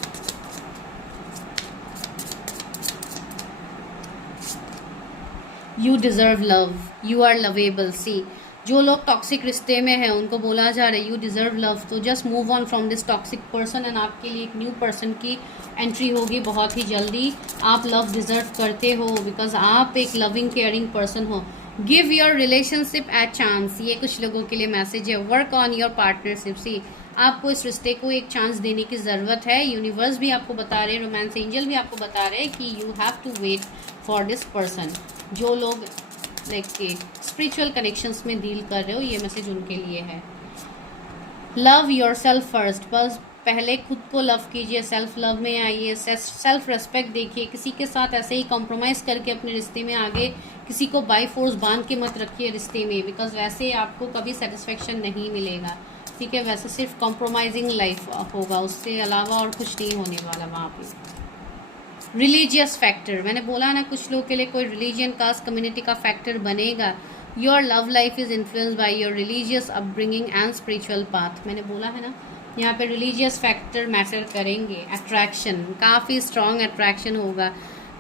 you deserve love, you are lovable. See जो लोग टॉक्सिक रिश्ते में हैं उनको बोला जा रहा है यू डिज़र्व लव, तो just move on from this toxic person and आपके लिए एक न्यू पर्सन की एंट्री होगी बहुत ही जल्दी। आप लव डिज़र्व करते हो बिकॉज आप एक लविंग केयरिंग पर्सन हो। Give your relationship a chance, ये कुछ लोगों के लिए मैसेज है। वर्क ऑन योर पार्टनरशिप, सी आपको इस रिश्ते को एक चांस देने की ज़रूरत है। यूनिवर्स भी आपको बता रहे हैं, रोमांस एंजल भी आपको बता रहे हैं कि you have to wait for this person. जो लोग स्पिरिचुअल कनेक्शंस में डील कर रहे हो, ये मैसेज उनके लिए है। लव योर सेल्फ फर्स्ट, बस पहले खुद को लव कीजिए, सेल्फ लव में आइए, सेल्फ रेस्पेक्ट देखिए। किसी के साथ ऐसे ही कॉम्प्रोमाइज़ करके अपने रिश्ते में आगे किसी को बाई फोर्स बांध के मत रखिए रिश्ते में, बिकॉज वैसे आपको कभी सेटिस्फेक्शन नहीं मिलेगा। ठीक है, वैसे सिर्फ कॉम्प्रोमाइजिंग लाइफ होगा, उससे अलावा और कुछ नहीं होने वाला वहाँ पे। रिलीजियस फैक्टर, मैंने बोला ना कुछ लोग के लिए कोई रिलीजियन, कास्ट, कम्युनिटी का फैक्टर बनेगा। Your love life is influenced by your religious upbringing and spiritual path. मैंने बोला है ना, यहाँ पे रिलीजियस फैक्टर मैटर करेंगे। अट्रैक्शन, काफ़ी स्ट्रॉन्ग अट्रैक्शन होगा।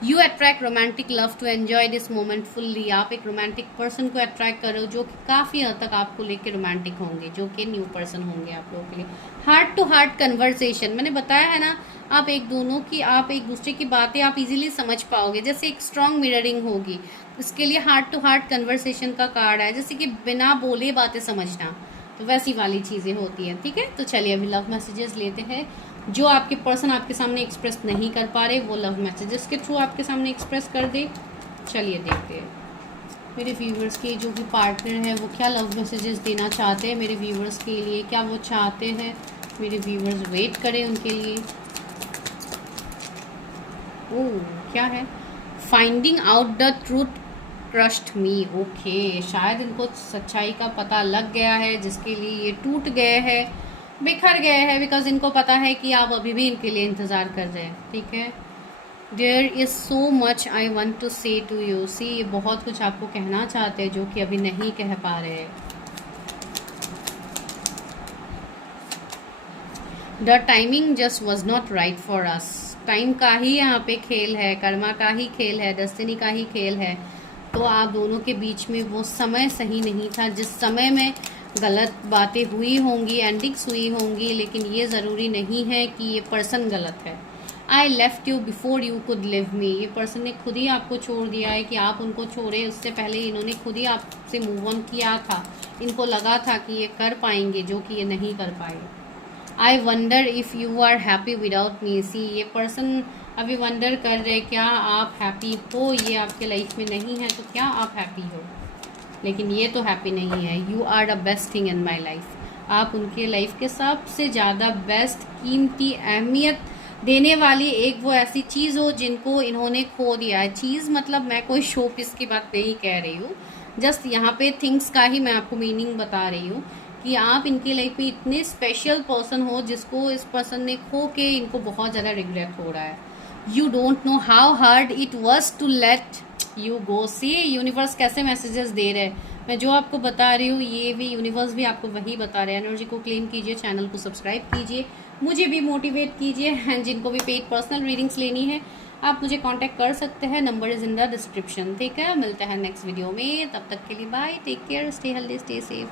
You attract romantic love to enjoy this moment fully. आप एक रोमांटिक पर्सन को अट्रैक्ट करो जो कि काफ़ी हद तक आपको लेके रोमांटिक होंगे, जो कि न्यू पर्सन होंगे आप लोगों के लिए। हार्ट टू हार्ट कन्वर्सेशन, मैंने बताया है ना, आप एक दूसरे की बातें आप इजीली समझ पाओगे, जैसे एक स्ट्रॉन्ग मिररिंग होगी। इसके लिए हार्ट टू हार्ट कन्वर्सेशन का कार्ड है, जैसे कि बिना बोले बातें समझना, तो वैसी वाली चीज़ें होती हैं। ठीक है, तो चलिए अभी लव मैसेजेस लेते हैं। जो आपके पर्सन आपके सामने एक्सप्रेस नहीं कर पा रहे, वो लव मैसेजेस के थ्रू आपके सामने एक्सप्रेस कर दे। चलिए देखते हैं मेरे व्यूवर्स के जो भी पार्टनर हैं वो क्या लव मैसेजेस देना चाहते हैं मेरे व्यूवर्स के लिए। क्या वो चाहते हैं मेरे व्यूवर्स वेट करें उनके लिए। ओह, क्या है, finding out the truth trust me. Okay, शायद इनको सच्चाई का पता लग गया है, जिसके लिए ये टूट गए हैं, बिखर गए हैं, बिकॉज इनको पता है कि आप अभी भी इनके लिए इंतज़ार कर रहे हैं। ठीक है, there is so much I want to say to you. See, ये बहुत कुछ आपको कहना चाहते हैं जो कि अभी नहीं कह पा रहे हैं। The timing just was not right for us. Time का ही यहाँ पे खेल है, कर्मा का ही खेल है, डेस्टिनी का ही खेल है। तो आप दोनों के बीच में वो समय सही नहीं था, जिस समय में गलत बातें हुई होंगी, एंडिंग्स हुई होंगी, लेकिन ये ज़रूरी नहीं है कि ये पर्सन गलत है। I left you before you could live मी। ये पर्सन ने खुद ही आपको छोड़ दिया है कि आप उनको छोड़े उससे पहले इन्होंने खुद ही आपसे मूव ऑन किया था। इनको लगा था कि ये कर पाएंगे, जो कि ये नहीं कर पाए। I wonder if you are happy without me. See, ये पर्सन अभी वंडर कर रहे क्या आप हैप्पी हो। ये आपके लाइफ में नहीं है तो क्या आप हैप्पी हो, लेकिन ये तो हैप्पी नहीं है। You are the best thing in my life. आप उनके लाइफ के सबसे ज़्यादा बेस्ट, कीमती, अहमियत देने वाली एक वो ऐसी चीज़ हो जिनको इन्होंने खो दिया है। चीज़ मतलब मैं कोई शो पीस की बात नहीं कह रही हूँ, जस्ट यहाँ पे थिंग्स का ही मैं आपको मीनिंग बता रही हूँ कि आप इनके लाइफ में इतने स्पेशल पर्सन हो जिसको इस पर्सन ने खो के इनको बहुत ज़्यादा रिग्रेट हो रहा है। You don't know how hard it was to let you go. See, universe कैसे मैसेजेस दे रहे हैं। मैं जो आपको बता रही हूँ ये भी यूनिवर्स भी आपको वही बता रहे हैं। एनर्जी को क्लेम कीजिए, चैनल को सब्सक्राइब कीजिए, मुझे भी मोटिवेट कीजिए। एंड जिनको भी पेड पर्सनल रीडिंग्स लेनी है आप मुझे कांटेक्ट कर सकते हैं, number is in the description. ठीक है, मिलते हैं नेक्स्ट वीडियो में, तब तक के लिए bye, take care, stay healthy, stay safe.